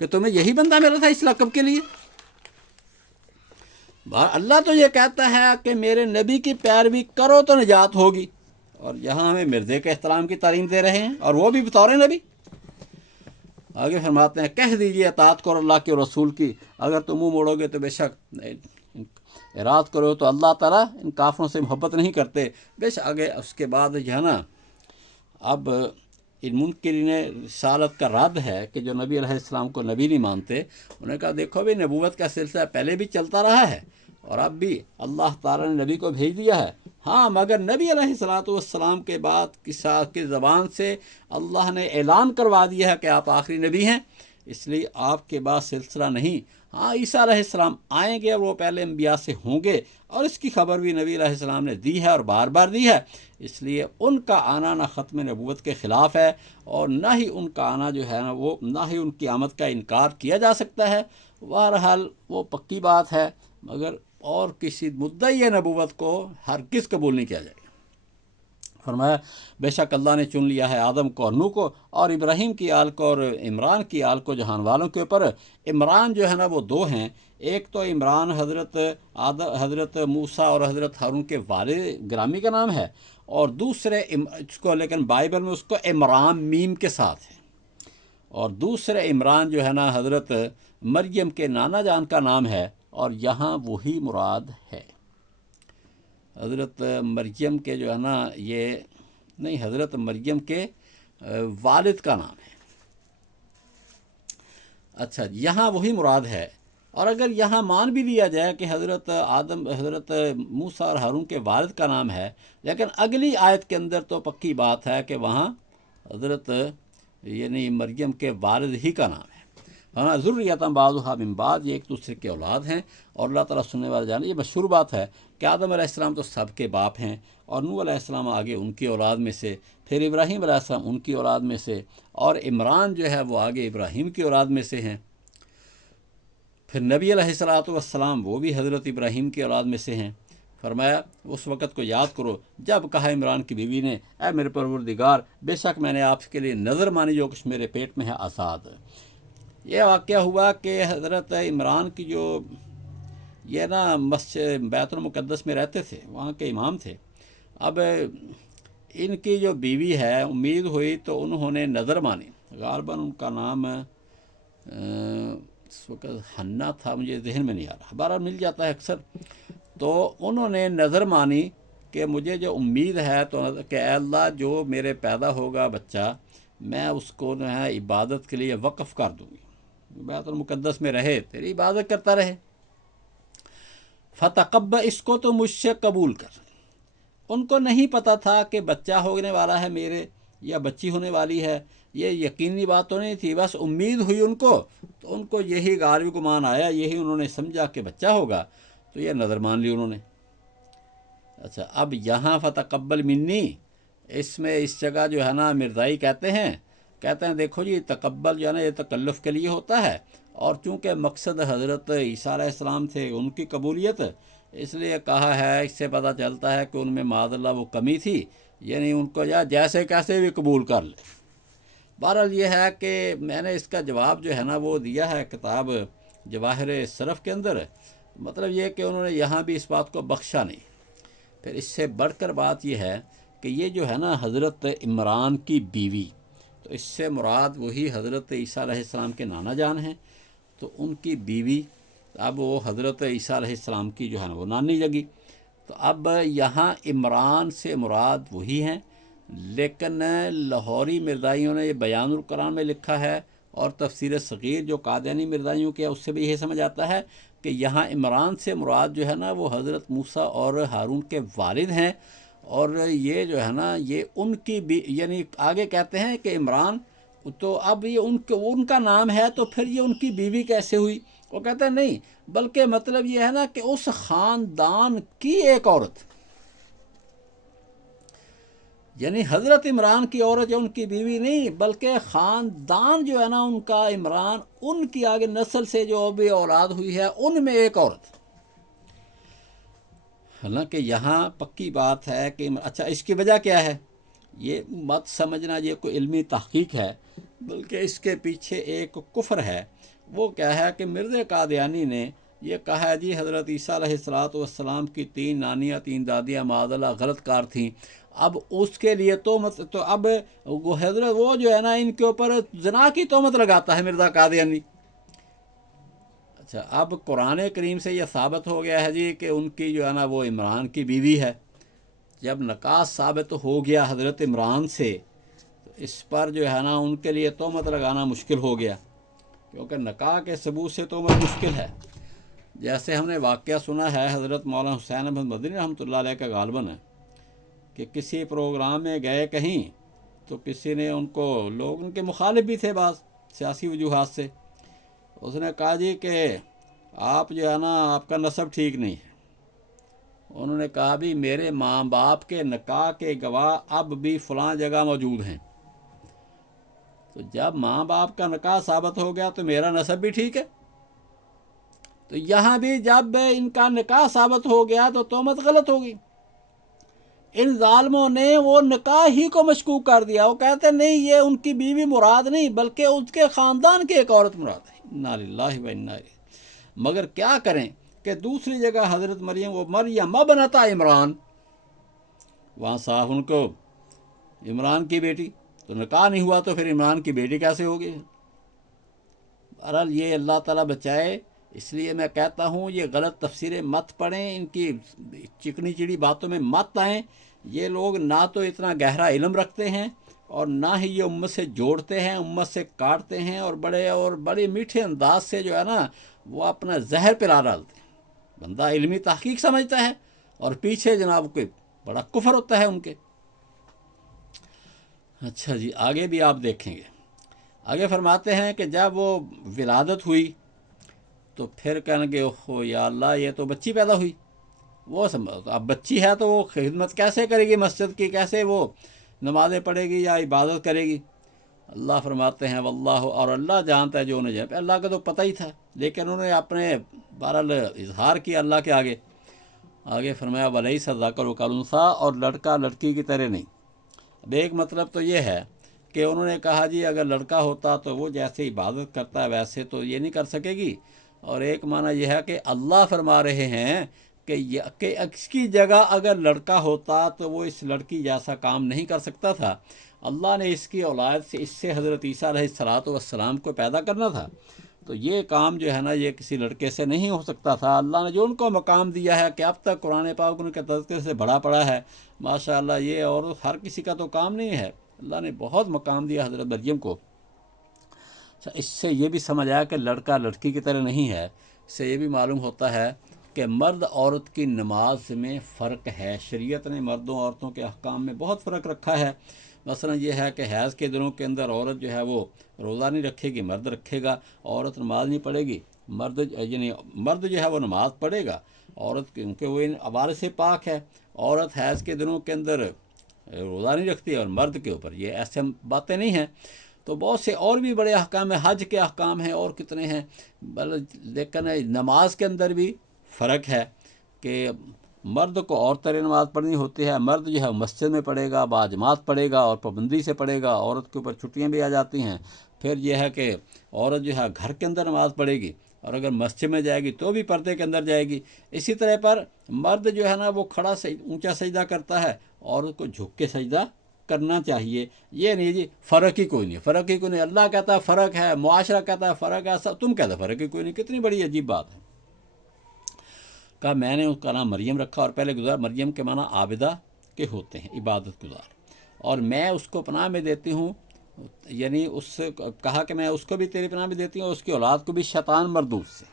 کہ تمہیں یہی بندہ ملا تھا اس لقب کے لیے۔ اللہ تو یہ کہتا ہے کہ میرے نبی کی پیروی کرو تو نجات ہوگی، اور یہاں ہمیں مرزے کے احترام کی تعلیم دے رہے ہیں، اور وہ بھی بطور نبی۔ آگے فرماتے ہیں کہہ دیجئے اطاعت کرو اللہ کے رسول کی، اگر تم منہ موڑو گے تو بے شک اراد کرو تو اللہ تعالیٰ ان کافروں سے محبت نہیں کرتے۔ بے شک آگے اس کے بعد جو ہے نا اب ان منکرین رسالت کا رد ہے کہ جو نبی علیہ السلام کو نبی نہیں مانتے، انہوں نے کہا دیکھو بھی نبوت کا سلسلہ پہلے بھی چلتا رہا ہے اور اب بھی اللہ تعالیٰ نے نبی کو بھیج دیا ہے۔ ہاں، مگر نبی علیہ السلام کے بعد کی زبان سے اللہ نے اعلان کروا دیا ہے کہ آپ آخری نبی ہیں، اس لیے آپ کے بعد سلسلہ نہیں۔ ہاں، عیسیٰ علیہ السلام آئیں گے اور وہ پہلے انبیاء سے ہوں گے، اور اس کی خبر بھی نبی علیہ السلام نے دی ہے اور بار بار دی ہے، اس لیے ان کا آنا نہ ختم نبوت کے خلاف ہے، اور نہ ہی ان کا آنا جو ہے نا وہ نہ ہی ان کی آمد کا انکار کیا جا سکتا ہے۔ بہرحال وہ پکی بات ہے، مگر اور کسی مدعی نبوت کو ہرگز قبول نہیں کیا جائے گا۔ فرمایا بے شک اللہ نے چن لیا ہے آدم کو اور نوح کو اور ابراہیم کی آل کو اور عمران کی آل کو جہان والوں کے اوپر۔ عمران جو ہے نا وہ دو ہیں، ایک تو عمران حضرت موسیٰ اور حضرت ہارون کے والد گرامی کا نام ہے، اور دوسرے اس کو لیکن بائبل میں اس کو عمران میم کے ساتھ ہے، اور دوسرے عمران جو ہے نا حضرت مریم کے نانا جان کا نام ہے، اور یہاں وہی مراد ہے۔ حضرت مریم کے جو ہے نا یہ نہیں، حضرت مریم کے والد کا نام ہے۔ اچھا، یہاں وہی مراد ہے، اور اگر یہاں مان بھی لیا جائے کہ حضرت موسیٰ اور ہارون کے والد کا نام ہے، لیکن اگلی آیت کے اندر تو پکی بات ہے کہ وہاں حضرت یعنی مریم کے والد ہی کا نام ہے۔ ہاں ذریۃ بعضھا من بعض، یہ ایک دوسرے کے اولاد ہیں، اور اللہ تعالیٰ سننے والے جانے. یہ مشہور بات ہے کہ آدم علیہ السلام تو سب کے باپ ہیں، اور نوح علیہ السلام آگے ان کی اولاد میں سے، پھر ابراہیم علیہ السلام ان کی اولاد میں سے، اور عمران جو ہے وہ آگے ابراہیم کی اولاد میں سے ہیں. پھر نبی علیہ الصلوۃ والسلام وہ بھی حضرت ابراہیم کی اولاد میں سے ہیں. فرمایا اس وقت کو یاد کرو جب کہا عمران کی بیوی نے، اے میرے پروردگار، بے شک میں نے آپ کے لیے نظر مانی جو کچھ میرے پیٹ میں ہے آزاد. یہ واقعہ ہوا کہ حضرت عمران کی جو یہ نا مسجد بیت المقدس میں رہتے تھے، وہاں کے امام تھے. اب ان کی جو بیوی ہے امید ہوئی تو انہوں نے نظر مانی. غالباً ان کا نام اس وقت حنا تھا، مجھے ذہن میں نہیں آ رہا، بہرحال مل جاتا ہے اکثر. تو انہوں نے نظر مانی کہ مجھے جو امید ہے تو کہ اے اللہ جو میرے پیدا ہوگا بچہ، میں اس کو جو ہے عبادت کے لیے وقف کر دوں گی، بیت المقدس میں رہے، تیری عبادت کرتا رہے. فتقبل، اس کو تو مجھ سے قبول کر. ان کو نہیں پتہ تھا کہ بچہ ہونے والا ہے میرے یا بچی ہونے والی ہے، یہ یقینی بات تو نہیں تھی، بس امید ہوئی ان کو، تو ان کو یہی غالب گمان آیا، یہی انہوں نے سمجھا کہ بچہ ہوگا، تو یہ نظر مان لی انہوں نے. اچھا اب یہاں فتقبل منی، اس میں اس جگہ جو ہے نا مرزائی کہتے ہیں دیکھو جی تقبل جو ہے نا یہ تکلف کے لیے ہوتا ہے، اور چونکہ مقصد حضرت عیسیٰ علیہ السلام تھے ان کی قبولیت، اس لیے کہا ہے، اس سے پتہ چلتا ہے کہ ان میں معاذ اللہ وہ کمی تھی، یعنی ان کو جیسے کیسے بھی قبول کر لے. بہرحال یہ ہے کہ میں نے اس کا جواب جو ہے نا وہ دیا ہے کتاب جواہر صرف کے اندر. مطلب یہ کہ انہوں نے یہاں بھی اس بات کو بخشا نہیں. پھر اس سے بڑھ کر بات یہ ہے کہ یہ جو ہے نا حضرت عمران کی بیوی، تو اس سے مراد وہی حضرت عیسیٰ علیہ السلام کے نانا جان ہیں، تو ان کی بیوی اب وہ حضرت عیسیٰ علیہ السلام کی جو ہے نا وہ نانی لگی. تو اب یہاں عمران سے مراد وہی ہیں، لیکن لاہوری مرزائیوں نے یہ بیان القرآن میں لکھا ہے، اور تفسیر صغیر جو قادیانی مرزائیوں کی ہے اس سے بھی یہ سمجھ آتا ہے کہ یہاں عمران سے مراد جو ہے نا وہ حضرت موسیٰ اور ہارون کے والد ہیں، اور یہ جو ہے نا یہ ان کی یعنی آگے کہتے ہیں کہ عمران، تو اب یہ ان کا نام ہے تو پھر یہ ان کی بیوی کیسے ہوئی؟ وہ کہتے ہیں نہیں، بلکہ مطلب یہ ہے نا کہ اس خاندان کی ایک عورت، یعنی حضرت عمران کی عورت یا ان کی بیوی نہیں، بلکہ خاندان جو ہے نا ان کا عمران، ان کی آگے نسل سے جو بھی اولاد ہوئی ہے ان میں ایک عورت. حالانکہ یہاں پکی بات ہے کہ اچھا اس کی وجہ کیا ہے، یہ مت سمجھنا یہ کوئی علمی تحقیق ہے، بلکہ اس کے پیچھے ایک کفر ہے. وہ کیا ہے کہ مرزا قادیانی نے یہ کہا ہے جی حضرت عیسیٰ علیہ السلام کی 3 نانیاں 3 دادیاں معاذ اللہ غلط کار تھیں. اب اس کے لیے تو اب وہ حضرت وہ جو ہے نا ان کے اوپر زنا کی تہمت لگاتا ہے مرزا قادیانی. اچھا اب قرآن کریم سے یہ ثابت ہو گیا ہے جی کہ ان کی جو ہے نا وہ عمران کی بیوی ہے. جب نکاح ثابت ہو گیا حضرت عمران سے، تو اس پر جو ہے نا ان کے لیے تہمت لگانا مشکل ہو گیا، کیونکہ نکاح کے ثبوت سے تہمت مشکل ہے. جیسے ہم نے واقعہ سنا ہے حضرت مولانا حسین احمد مدنی رحمۃ اللہ علیہ کا غالباً ہے کہ کسی پروگرام میں گئے کہیں، تو کسی نے ان کو، لوگ ان کے مخالف بھی تھے بعض سیاسی وجوہات سے، اس نے کہا جی کہ آپ جو ہے نا آپ کا نسب ٹھیک نہیں ہے. انہوں نے کہا بھی میرے ماں باپ کے نکاح کے گواہ اب بھی فلاں جگہ موجود ہیں. تو جب ماں باپ کا نکاح ثابت ہو گیا تو میرا نسب بھی ٹھیک ہے. تو یہاں بھی جب ان کا نکاح ثابت ہو گیا تو تہمت غلط ہوگی. ان ظالموں نے وہ نکاح ہی کو مشکوک کر دیا. وہ کہتے نہیں یہ ان کی بیوی مراد نہیں بلکہ اس کے خاندان کی ایک عورت مراد ہے. انا للہ و انا الیہ. مگر کیا کریں کہ دوسری جگہ حضرت مریم، وہ مریم ابنۃ عمران، وہاں صاحب ان کو عمران کی بیٹی، تو نکاح نہیں ہوا تو پھر عمران کی بیٹی کیسے ہوگی؟ بہرحال یہ اللہ تعالیٰ بچائے. اس لیے میں کہتا ہوں یہ غلط تفسیریں مت پڑھیں، ان کی چکنی چڑی باتوں میں مت آئیں. یہ لوگ نہ تو اتنا گہرا علم رکھتے ہیں، اور نہ ہی یہ امت سے جوڑتے ہیں، امت سے کاٹتے ہیں، اور بڑے میٹھے انداز سے جو ہے نا وہ اپنا زہر پلا ڈالتے ہیں. بندہ علمی تحقیق سمجھتا ہے اور پیچھے جناب کوئی بڑا کفر ہوتا ہے ان کے. اچھا جی آگے بھی آپ دیکھیں گے. آگے فرماتے ہیں کہ جب وہ ولادت ہوئی تو پھر کہنے کہ اوہ یا اللہ یہ تو بچی پیدا ہوئی، وہ اب بچی ہے تو وہ خدمت کیسے کرے گی مسجد کی، کیسے وہ نمازیں پڑھے گی یا عبادت کرے گی؟ اللہ فرماتے ہیں واللہ، اور اللہ جانتا ہے جو انہیں جانتا ہے۔ اللہ کا تو پتہ ہی تھا، لیکن انہوں نے اپنے بہرحال اظہار کیا اللہ کے آگے۔ آگے فرمایا وَلَيْسَ الذَّكَرُ كَالْأُنثَىٰ، اور لڑکا لڑکی کی طرح نہیں۔ اب ایک مطلب تو یہ ہے کہ انہوں نے کہا جی اگر لڑکا ہوتا تو وہ جیسے عبادت کرتا ہے ویسے تو یہ نہیں کر سکے گی، اور ایک معنی یہ ہے کہ اللہ فرما رہے ہیں کہ اس کی جگہ اگر لڑکا ہوتا تو وہ اس لڑکی جیسا کام نہیں کر سکتا تھا۔ اللہ نے اس کی اولاد سے، اس سے حضرت عیسیٰ علیہ السلام کو پیدا کرنا تھا، تو یہ کام جو ہے نا یہ کسی لڑکے سے نہیں ہو سکتا تھا۔ اللہ نے جو ان کو مقام دیا ہے کہ اب تک قرآن پاک ان کے تذکرے سے بڑا پڑا ہے، ماشاءاللہ، یہ اور ہر کسی کا تو کام نہیں ہے۔ اللہ نے بہت مقام دیا حضرت مریم کو۔ اس سے یہ بھی سمجھ آیا کہ لڑکا لڑکی کی طرح نہیں ہے۔ اس سے یہ بھی معلوم ہوتا ہے کہ مرد عورت کی نماز میں فرق ہے۔ شریعت نے مردوں عورتوں کے احکام میں بہت فرق رکھا ہے۔ مثلا یہ ہے کہ حیض کے دنوں کے اندر عورت جو ہے وہ روزہ نہیں رکھے گی، مرد رکھے گا۔ عورت نماز نہیں پڑھے گی، مرد جو ہے وہ نماز پڑھے گا، عورت کیونکہ وہ ان عوارض سے پاک ہے۔ عورت حیض کے دنوں کے اندر روزہ نہیں رکھتی اور مرد کے اوپر یہ ایسے باتیں نہیں ہیں۔ تو بہت سے اور بھی بڑے احکام ہیں، حج کے احکام ہیں اور کتنے ہیں، لیکن نماز کے اندر بھی فرق ہے کہ مرد کو اور طرح نماز پڑھنی ہوتی ہے۔ مرد جو ہے مسجد میں پڑھے گا، باجماعت پڑھے گا اور پابندی سے پڑھے گا۔ عورت کے اوپر چھٹیاں بھی آ جاتی ہیں۔ پھر یہ ہے کہ عورت جو ہے گھر کے اندر نماز پڑھے گی، اور اگر مسجد میں جائے گی تو بھی پردے کے اندر جائے گی۔ اسی طرح پر مرد جو ہے نا وہ کھڑا اونچا سجدہ کرتا ہے، عورت کو جھک کے سجدہ کرنا چاہیے۔ یہ نہیں جی فرق ہی کوئی نہیں، فرق ہی کوئی نہیں۔ اللہ کہتا ہے فرق ہے، معاشرہ کہتا ہے فرق ہے، سب تم کہتے فرق ہی کوئی نہیں۔ کتنی بڑی عجیب بات ہے۔ کہا میں نے اس کا نام مریم رکھا، اور پہلے گزار مریم کے معنی عابدہ کے ہوتے ہیں، عبادت گزار، اور میں اس کو پناہ میں دیتی ہوں، یعنی اس سے کہا کہ میں اس کو بھی تیری پناہ میں دیتی ہوں اور اس کی اولاد کو بھی شیطان مردود سے۔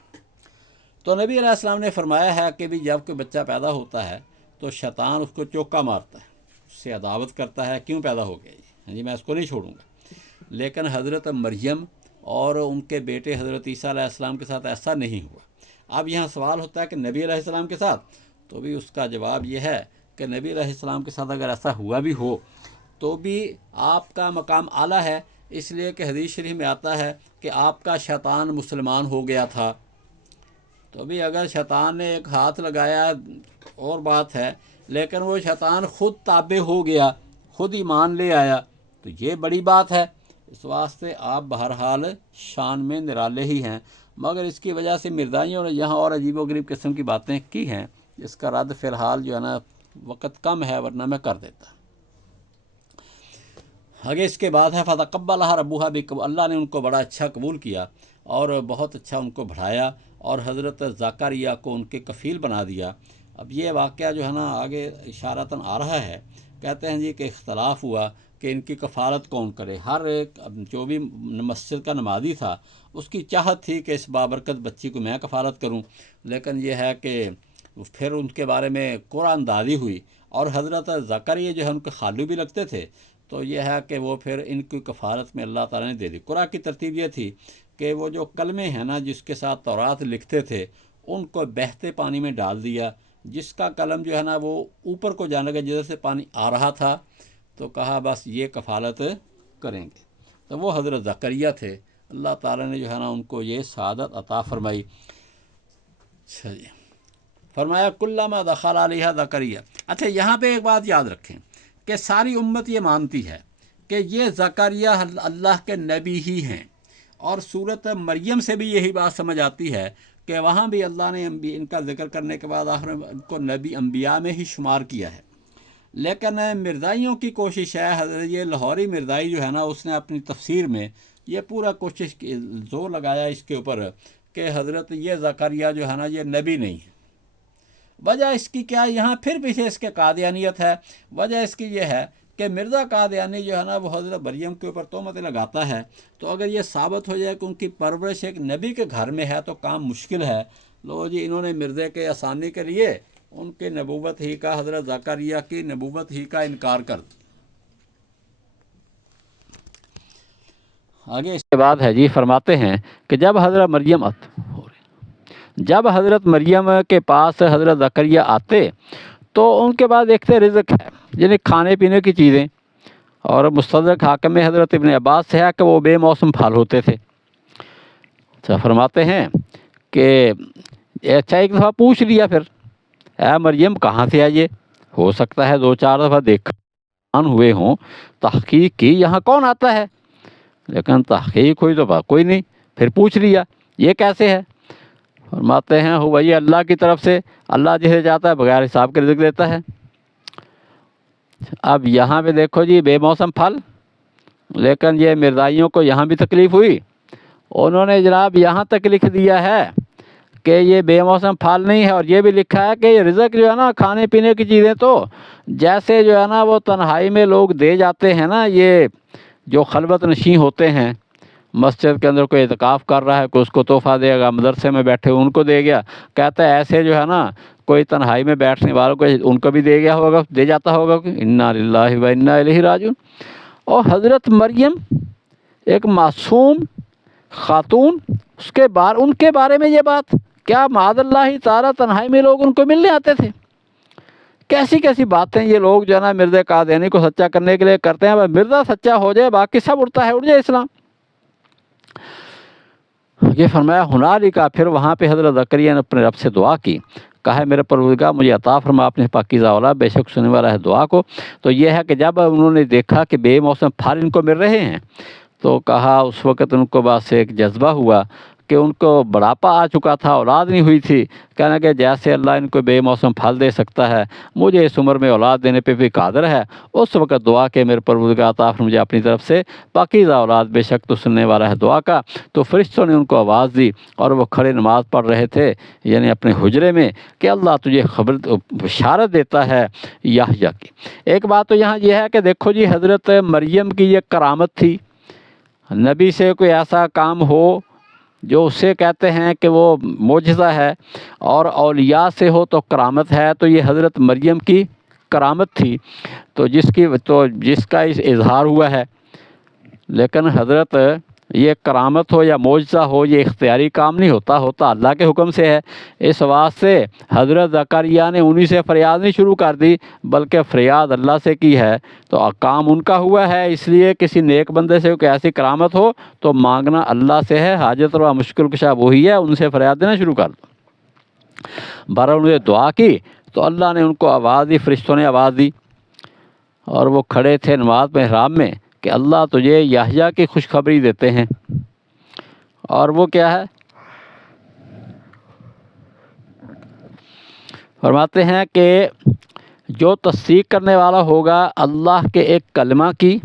تو نبی علیہ السلام نے فرمایا ہے کہ بھی جب کوئی بچہ پیدا ہوتا ہے تو شیطان اس کو چوکا مارتا ہے، اس سے عداوت کرتا ہے، کیوں پیدا ہو گیا یہ، میں اس کو نہیں چھوڑوں گا۔ لیکن حضرت مریم اور ان کے بیٹے حضرت عیسیٰ علیہ السلام کے ساتھ ایسا نہیں ہوا۔ اب یہاں سوال ہوتا ہے کہ نبی علیہ السلام کے ساتھ، تو بھی اس کا جواب یہ ہے کہ نبی علیہ السلام کے ساتھ اگر ایسا ہوا بھی ہو تو بھی آپ کا مقام اعلیٰ ہے، اس لیے کہ حدیث شریف میں آتا ہے کہ آپ کا شیطان مسلمان ہو گیا تھا۔ تو بھی اگر شیطان نے ایک ہاتھ لگایا اور بات ہے، لیکن وہ شیطان خود تابع ہو گیا، خود ایمان لے آیا، تو یہ بڑی بات ہے۔ اس واسطے آپ بہرحال شان میں نرالے ہی ہیں، مگر اس کی وجہ سے مردائیوں نے یہاں اور عجیب و غریب قسم کی باتیں کی ہیں، اس کا رد فی الحال جو ہے نا وقت کم ہے، ورنہ میں کر دیتا۔ آگے اس کے بعد ہے فتقبلها ربها بقبول، اللہ نے ان کو بڑا اچھا قبول کیا اور بہت اچھا ان کو بڑھایا، اور حضرت زکریا کو ان کے کفیل بنا دیا۔ اب یہ واقعہ جو ہے نا آگے اشارتاً آ رہا ہے، کہتے ہیں جی کہ اختلاف ہوا کہ ان کی کفالت کون کرے۔ ہر ایک جو بھی مسجد کا نمازی تھا اس کی چاہت تھی کہ اس بابرکت بچی کو میں کفالت کروں، لیکن یہ ہے کہ پھر ان کے بارے میں قرآن اندازی ہوئی، اور حضرت زکریا جو ہے ان کے خالو بھی لگتے تھے، تو یہ ہے کہ وہ پھر ان کی کفالت میں اللہ تعالیٰ نے دے دی۔ قرآن کی ترتیب یہ تھی کہ وہ جو کلمے ہیں نا جس کے ساتھ تورات لکھتے تھے ان کو بہتے پانی میں ڈال دیا، جس کا قلم جو ہے نا وہ اوپر کو جانے لگا جدھر سے پانی آ رہا تھا، تو کہا بس یہ کفالت کریں گے۔ تو وہ حضرت زکریا تھے، اللہ تعالیٰ نے جو ہے نا ان کو یہ سعادت عطا فرمائی۔ اچھا جی، فرمایا کلما دخل علیہ زکریا۔ اچھا یہاں پہ ایک بات یاد رکھیں کہ ساری امت یہ مانتی ہے کہ یہ زکریا اللہ کے نبی ہی ہیں، اور صورت مریم سے بھی یہی بات سمجھ آتی ہے کہ وہاں بھی اللہ نے ان کا ذکر کرنے کے بعد آخر میں ان کو نبی انبیاء میں ہی شمار کیا ہے۔ لیکن مردائیوں کی کوشش ہے، حضرت یہ لاہوری مردائی جو ہے نا اس نے اپنی تفسیر میں یہ پورا کوشش زور لگایا اس کے اوپر کہ حضرت یہ زکریا جو ہے نا یہ نبی نہیں ہے۔ وجہ اس کی کیا، یہاں پھر پیچھے اس کے قادیانیت ہے۔ وجہ اس کی یہ ہے کہ مرزا قادیانی جو ہے نا وہ حضرت مریم کے اوپر تہمتیں لگاتا ہے، تو اگر یہ ثابت ہو جائے کہ ان کی پرورش ایک نبی کے گھر میں ہے تو کام مشکل ہے۔ لو جی انہوں نے مرزے کے آسانی کے لیے ان کی نبوت ہی کا، حضرت زکریا کی نبوت ہی کا انکار کر دیا۔ آگے اس کے بعد ہے جی، فرماتے ہیں کہ جب حضرت مریم کے پاس حضرت زکریا آتے تو ان کے بعد دیکھتے رزق ہے، یعنی کھانے پینے کی چیزیں، اور مستدرک حاکم میں حضرت ابن عباس سے ہے کہ وہ بے موسم پھل ہوتے تھے۔ اچھا، فرماتے ہیں کہ اچھا ایک دفعہ پوچھ لیا پھر، اے مریم کہاں سے آئیے؟ ہو سکتا ہے 2-4 دفعہ دیکھا ہوئے ہوں، تحقیق کی یہاں کون آتا ہے، لیکن تحقیق ہوئی تو کوئی نہیں، پھر پوچھ لیا یہ کیسے ہے؟ فرماتے ہیں ہو بھائی اللہ کی طرف سے، اللہ جسے چاہتا ہے بغیر حساب کے رزق دیتا ہے۔ اب یہاں پہ دیکھو جی بے موسم پھل، لیکن یہ مرزائیوں کو یہاں بھی تکلیف ہوئی، انہوں نے جناب یہاں تک لکھ دیا ہے کہ یہ بے موسم پھل نہیں ہے، اور یہ بھی لکھا ہے کہ یہ رزق جو ہے نا کھانے پینے کی چیزیں تو جیسے جو ہے نا وہ تنہائی میں لوگ دے جاتے ہیں نا، یہ جو خلوت نشین ہوتے ہیں، مسجد کے اندر کوئی اعتکاف کر رہا ہے، کوئی اس کو تحفہ دے گا، مدرسے میں بیٹھے ان کو دے گیا، کہتا ہے ایسے جو ہے نا کوئی تنہائی میں بیٹھنے والوں کو ان کو بھی دے گیا ہوگا، دے جاتا ہوگا، انا للہ و انا الیہ راجعون۔ اور حضرت مریم ایک معصوم خاتون، ان کے بارے میں یہ بات، کیا معاذ اللہ تعالیٰ تنہائی میں لوگ ان کو ملنے آتے تھے؟ کیسی کیسی باتیں یہ لوگ جو ہے نا مرزا قادیانی کو سچا کرنے کے لیے کرتے ہیں۔ مرزا سچا ہو جائے باقی سب اڑتا ہے، اڑ جائے اسلام۔ یہ فرمایا ہنالکا، پھر وہاں پہ حضرت زکریا نے اپنے رب سے دعا کی، کہا ہے میرے پروردگار مجھے عطا فرما اپنے پاکیزہ اولاد، بے شک سننے والا ہے دعا کو۔ تو یہ ہے کہ جب انہوں نے دیکھا کہ بے موسم پھل ان کو مل رہے ہیں تو کہا، اس وقت ان کو بات سے ایک جذبہ ہوا کہ ان کو بڑھاپا آ چکا تھا، اولاد نہیں ہوئی تھی، کہنا کہ جیسے اللہ ان کو بے موسم پھل دے سکتا ہے مجھے اس عمر میں اولاد دینے پہ بھی قادر ہے۔ اس وقت دعا کہ میرے پروردگار عطا فرما مجھے اپنی طرف سے پاکیزہ اولاد، بے شک تو سننے والا ہے دعا کا۔ تو فرشتوں نے ان کو آواز دی اور وہ کھڑے نماز پڑھ رہے تھے، یعنی اپنے حجرے میں، کہ اللہ تجھے بشارت دیتا ہے یحییٰ کی۔ ایک بات تو یہاں یہ ہے کہ دیکھو جی حضرت مریم کی یہ کرامت تھی، نبی سے کوئی ایسا کام ہو جو اسے کہتے ہیں کہ وہ معجزہ ہے، اور اولیاء سے ہو تو کرامت ہے، تو یہ حضرت مریم کی کرامت تھی، تو جس کا اظہار ہوا ہے۔ لیکن حضرت یہ کرامت ہو یا معجزہ ہو یہ اختیاری کام نہیں ہوتا اللہ کے حکم سے ہے۔ اس واسطے حضرت زکریا نے انہی سے فریاد نہیں شروع کر دی بلکہ فریاد اللہ سے کی ہے، تو کام ان کا ہوا ہے۔ اس لیے کسی نیک بندے سے کوئی ایسی کرامت ہو تو مانگنا اللہ سے ہے، حاجت روا مشکل کشا وہی ہے، ان سے فریاد دینا شروع کر دو۔ بہرحال انہوں نے دعا کی تو اللہ نے ان کو آواز دی، فرشتوں نے آواز دی، اور وہ کھڑے تھے نماز محراب میں کہ اللہ تجھے یحییٰ کی خوشخبری دیتے ہیں۔ اور وہ کیا ہے؟ فرماتے ہیں کہ جو تصدیق کرنے والا ہوگا اللہ کے ایک کلمہ کی،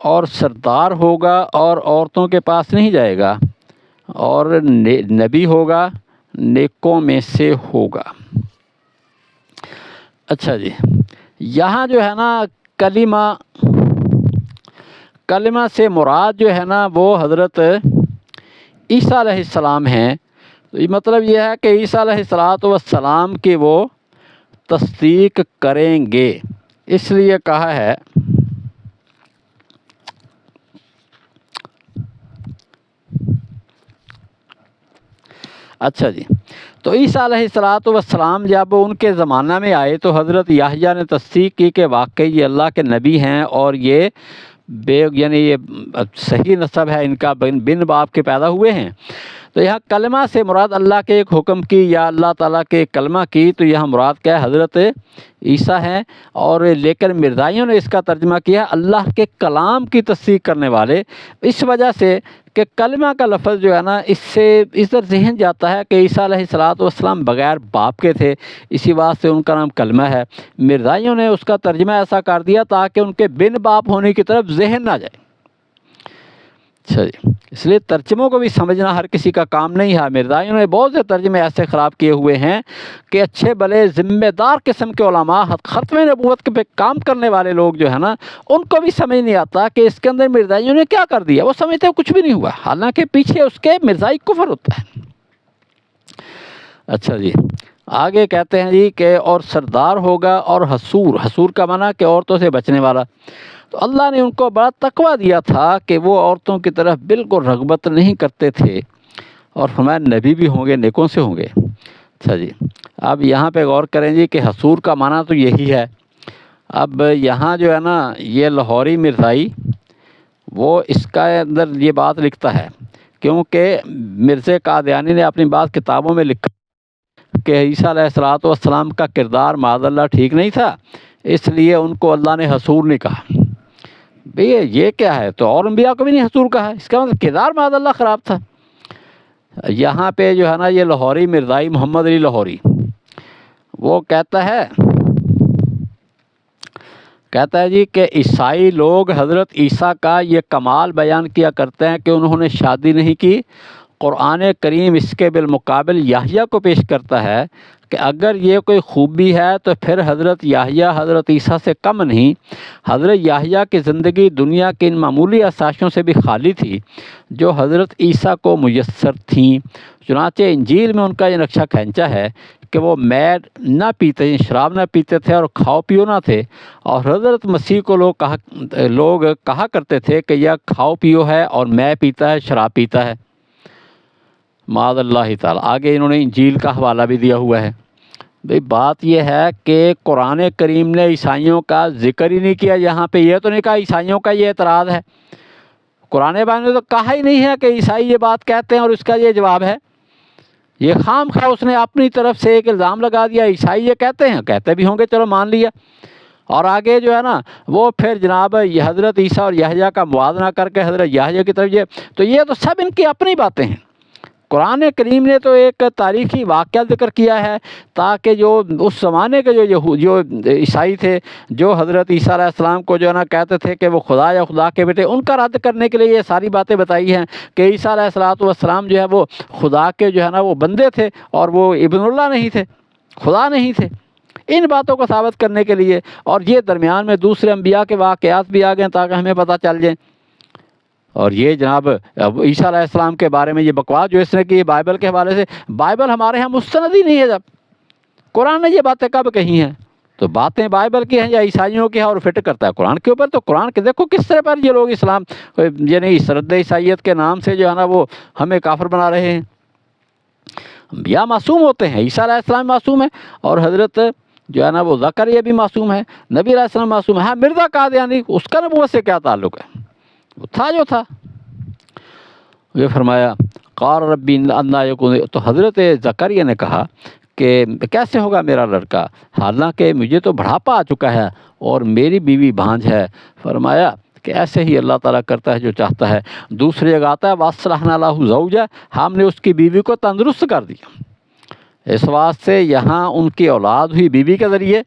اور سردار ہوگا اور عورتوں کے پاس نہیں جائے گا، اور نبی ہوگا، نیکوں میں سے ہوگا۔ اچھا جی، یہاں جو ہے نا کلمہ سے مراد جو ہے نا وہ حضرت عیسیٰ علیہ السلام ہیں۔ تو یہ مطلب یہ ہے کہ عیسیٰ علیہ السلام کی وہ تصدیق کریں گے، اس لیے کہا ہے۔ اچھا جی، تو عیسیٰ علیہ السلام جب ان کے زمانہ میں آئے تو حضرت یحییٰ نے تصدیق کی کہ واقعی یہ اللہ کے نبی ہیں، اور یہ یعنی یہ صحیح نسب ہے ان کا، بن باپ کے پیدا ہوئے ہیں۔ تو یہاں کلمہ سے مراد اللہ کے ایک حکم کی یا اللہ تعالیٰ کے کلمہ کی، تو یہاں مراد کیا ہے؟ حضرت عیسیٰ ہیں۔ اور لیکن مرزائیوں نے اس کا ترجمہ کیا اللہ کے کلام کی تصدیق کرنے والے، اس وجہ سے کہ کلمہ کا لفظ جو ہے نا اس سے ادھر ذہن جاتا ہے کہ عیسیٰ علیہ السلام بغیر باپ کے تھے، اسی واسطے ان کا نام کلمہ ہے۔ مرزائیوں نے اس کا ترجمہ ایسا کر دیا تاکہ ان کے بن باپ ہونے کی طرف ذہن نہ جائے۔ اچھا جی، اس لیے ترجموں کو بھی سمجھنا ہر کسی کا کام نہیں ہے۔ مرزائیوں نے بہت سے ترجمے ایسے خراب کیے ہوئے ہیں کہ اچھے بھلے ذمہ دار قسم کے علماء، ختم نبوت پہ کام کرنے والے لوگ جو ہے نا ان کو بھی سمجھ نہیں آتا کہ اس کے اندر مرزائیوں نے کیا کر دیا، وہ سمجھتے ہیں کچھ بھی نہیں ہوا، حالانکہ پیچھے اس کے مرزائی کفر ہوتا ہے۔ اچھا جی، آگے کہتے ہیں جی کہ اور سردار ہوگا اور حسور، حسور کا معنی کہ عورتوں سے بچنے والا. تو اللہ نے ان کو بڑا تقویٰ دیا تھا کہ وہ عورتوں کی طرف بالکل رغبت نہیں کرتے تھے، اور فرمایا نبی بھی ہوں گے، نیکوں سے ہوں گے. اچھا جی، اب یہاں پہ غور کریں جی کہ حسور کا معنی تو یہی ہے. اب یہاں جو ہے نا یہ لاہوری مرزائی وہ اس کا اندر یہ بات لکھتا ہے، کیونکہ مرزا قادیانی نے اپنی بعض کتابوں میں لکھا کہ عیسیٰ علیہ السلام کا کردار معاذ اللہ ٹھیک نہیں تھا، اس لیے ان کو اللہ نے حسور نہیں کہا. بھئی یہ کیا ہے؟ تو اور انبیاء کو بھی نہیں حسور کہا، اس کا مطلب کردار معاذ اللہ خراب تھا. یہاں پہ جو ہے نا یہ لاہوری مرزائی محمد علی لاہوری وہ کہتا ہے جی کہ عیسائی لوگ حضرت عیسیٰ کا یہ کمال بیان کیا کرتے ہیں کہ انہوں نے شادی نہیں کی. قرآن کریم اس کے بالمقابل یحییٰ کو پیش کرتا ہے کہ اگر یہ کوئی خوبی ہے تو پھر حضرت یحییٰ حضرت عیسیٰ سے کم نہیں. حضرت یحییٰ کی زندگی دنیا کے ان معمولی آسائشوں سے بھی خالی تھی جو حضرت عیسیٰ کو میسر تھیں. چنانچہ انجیل میں ان کا یہ نقشہ کھینچا ہے کہ وہ میڈ نہ پیتے، شراب نہ پیتے تھے اور کھاؤ پیو نہ تھے. اور حضرت مسیح کو لوگ کہا کرتے تھے کہ یہ کھاؤ پیو ہے اور میں پیتا ہے، شراب پیتا ہے. معاذ اللہ تعالیٰ. آگے انہوں نے انجیل کا حوالہ بھی دیا ہوا ہے. بھئی بات یہ ہے کہ قرآن کریم نے عیسائیوں کا ذکر ہی نہیں کیا. یہاں پہ یہ تو نہیں کہا عیسائیوں کا یہ اعتراض ہے، قرآن پاک نے تو کہا ہی نہیں ہے کہ عیسائی یہ بات کہتے ہیں اور اس کا یہ جواب ہے. یہ خام خواہ اس نے اپنی طرف سے ایک الزام لگا دیا عیسائی یہ کہتے ہیں، کہتے بھی ہوں گے، چلو مان لیا. اور آگے جو ہے نا وہ پھر جناب یہ حضرت عیسیٰ اور یحییٰ کا موازنہ کر کے حضرت یحییٰ کی طرف تو یہ تو سب ان کی اپنی باتیں ہیں. قرآن کریم نے تو ایک تاریخی واقعہ ذکر کیا ہے تاکہ جو اس زمانے کے جو عیسائی تھے جو حضرت عیسیٰ علیہ السلام کو جو ہے نا کہتے تھے کہ وہ خدا یا خدا کے بیٹے، ان کا رد کرنے کے لیے یہ ساری باتیں بتائی ہیں کہ عیسیٰ علیہ السلام جو ہے وہ خدا کے جو ہے نا وہ بندے تھے اور وہ ابن اللہ نہیں تھے، خدا نہیں تھے. ان باتوں کو ثابت کرنے کے لیے اور یہ درمیان میں دوسرے انبیاء کے واقعات بھی آ گئے تاکہ ہمیں پتہ چل جائیں. اور یہ جناب عیسیٰ علیہ السلام کے بارے میں یہ بکواس جو اس نے کی بائبل کے حوالے سے، بائبل ہمارے ہاں مستند ہی نہیں ہے. جب قرآن نے یہ باتیں کب کہی ہیں؟ تو باتیں بائبل کی ہیں یا عیسائیوں کی ہیں اور فٹ کرتا ہے قرآن کے اوپر. تو قرآن کے دیکھو کس طرح پر یہ لوگ اسلام یعنی رد عیسائیت کے نام سے جو ہے نا وہ ہمیں کافر بنا رہے ہیں. انبیاء معصوم ہوتے ہیں، عیسیٰ علیہ السلام معصوم ہے اور حضرت جو ہے نا وہ زکریا بھی معصوم ہے، نبی علیہ السلام معصوم ہے. ہاں مرزا قادیانی اس کا نبوت سے کیا تعلق ہے؟ وہ تھا جو تھا. یہ فرمایا قال ربی انا یکون، تو حضرت زکریا نے کہا کہ کیسے ہوگا میرا لڑکا حالانکہ مجھے تو بڑھاپا آ چکا ہے اور میری بیوی بھانج ہے. فرمایا کہ ایسے ہی اللہ تعالیٰ کرتا ہے جو چاہتا ہے. دوسری جگہ آتا ہے وَأَصْلَحْنَا لَهُ زَوْجَهُ، ہم نے اس کی بیوی کو تندرست کر دیا. اس واسطے یہاں ان کی اولاد ہوئی بیوی کے ذریعے.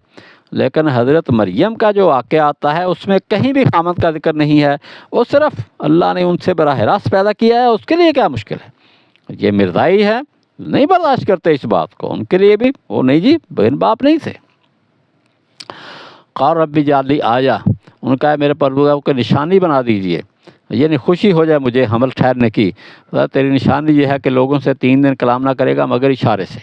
لیکن حضرت مریم کا جو واقعہ آتا ہے اس میں کہیں بھی خامد کا ذکر نہیں ہے، وہ صرف اللہ نے ان سے براہ راست پیدا کیا ہے. اس کے لیے کیا مشکل ہے؟ یہ مرزائی ہے، نہیں برداشت کرتے اس بات کو. ان کے لیے بھی وہ نہیں جی بہن باپ نہیں تھے. قال ربی اجعل لی آیہ، ان کا میرے پروردگار کو نشانی بنا دیجئے، یعنی خوشی ہو جائے مجھے حمل ٹھہرنے کی. تیری نشانی یہ ہے کہ لوگوں سے 3 دن کلام نہ کرے گا مگر اشارے سے.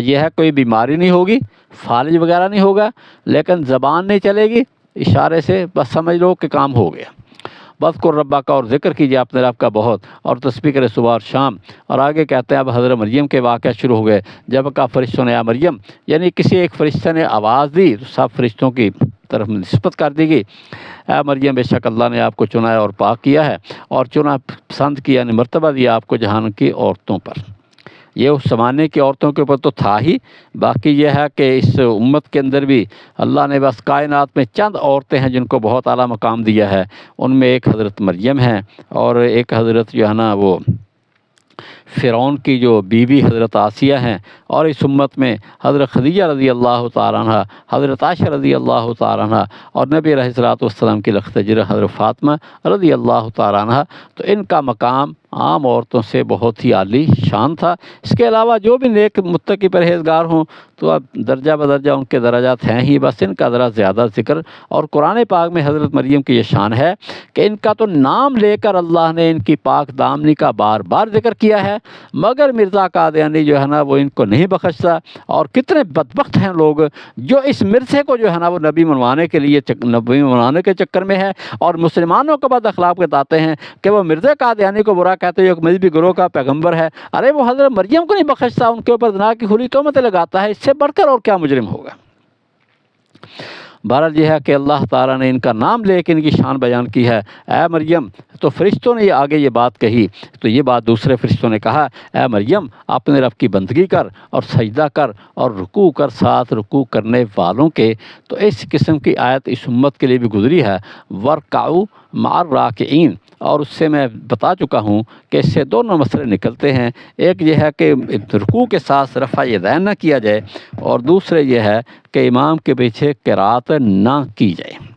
یہ ہے کوئی بیماری نہیں ہوگی، فالج وغیرہ نہیں ہوگا، لیکن زبان نہیں چلے گی، اشارے سے بس سمجھ لو کہ کام ہو گیا. بس کو ربا کا اور ذکر کیجیے اپنے رب کا بہت اور تسبیح کرے صبح اور شام. اور آگے کہتے ہیں اب حضرت مریم کے واقعہ شروع ہو گئے. جب کہا فرشتوں نے یا مریم، یعنی کسی ایک فرشتے نے آواز دی تو سب فرشتوں کی طرف نسبت کر دی گئی. اے مریم بے شک اللہ نے آپ کو چنا ہے اور پاک کیا ہے اور چنا پسند کیا، یعنی مرتبہ دیا آپ کو جہان کی عورتوں پر. یہ اس زمانے کی عورتوں کے اوپر تو تھا ہی، باقی یہ ہے کہ اس امت کے اندر بھی اللہ نے بس کائنات میں چند عورتیں ہیں جن کو بہت اعلیٰ مقام دیا ہے. ان میں ایک حضرت مریم ہے اور ایک حضرت جو ہے نا وہ فرعون کی جو بیوی حضرت آسیہ ہیں، اور اس امت میں حضرت خدیجہ رضی اللہ تعالیٰ عنہ، حضرت عائشہ رضی اللہ تعالیٰ عنہ اور نبی علیہ الصلوۃ والسلام کی لخت جگر حضرت فاطمہ رضی اللہ تعالیٰ عنہ. تو ان کا مقام عام عورتوں سے بہت ہی عالی شان تھا۔ اس کے علاوہ جو بھی نیک متقی پرہیزگار ہوں تو اب درجہ بدرجہ ان کے درجات ہیں ہی، بس ان کا ذرا زیادہ ذکر۔ اور قرآن پاک میں حضرت مریم کی یہ شان ہے کہ ان کا تو نام لے کر اللہ نے ان کی پاک دامنی کا بار بار ذکر کیا ہے، مگر مرزا قادیانی جو ہے نا وہ ان کو نہیں بخشتا۔ اور کتنے بدبخت ہیں لوگ جو اس مرزے کو جو ہے نا وہ نبی منوانے کے چکر میں ہے، اور مسلمانوں کو بد اخلاق بتاتے ہیں کہ وہ مرزا قادیانی کو برا کہتے ہیں، ایک مذہبی گروہ کا پیغمبر ہے۔ ارے وہ حضرت مریم کو نہیں بخشتا، ان کے اوپر زنا کی کھلی تہمتیں لگاتا ہے، اس سے بڑھ کر اور کیا مجرم ہوگا۔ بہرحال یہ ہے کہ اللہ تعالیٰ نے ان کا نام لے کے ان کی شان بیان کی ہے، اے مریم۔ تو فرشتوں نے آگے یہ بات کہی تو یہ بات دوسرے فرشتوں نے کہا، اے مریم اپنے رب کی بندگی کر اور سجدہ کر اور رکوع کر ساتھ رکوع کرنے والوں کے۔ تو اس قسم کی آیت اس امت کے لیے بھی گزری ہے، وَارْكَعُوا مَعَ الرَّاكِعِينَ، اور اس سے میں بتا چکا ہوں کہ اس سے دونوں مسئلے نکلتے ہیں۔ ایک یہ ہے کہ رکوع کے ساتھ رفع یدین نہ کیا جائے، اور دوسرے یہ ہے کہ امام کے پیچھے قرات نہ کی جائے۔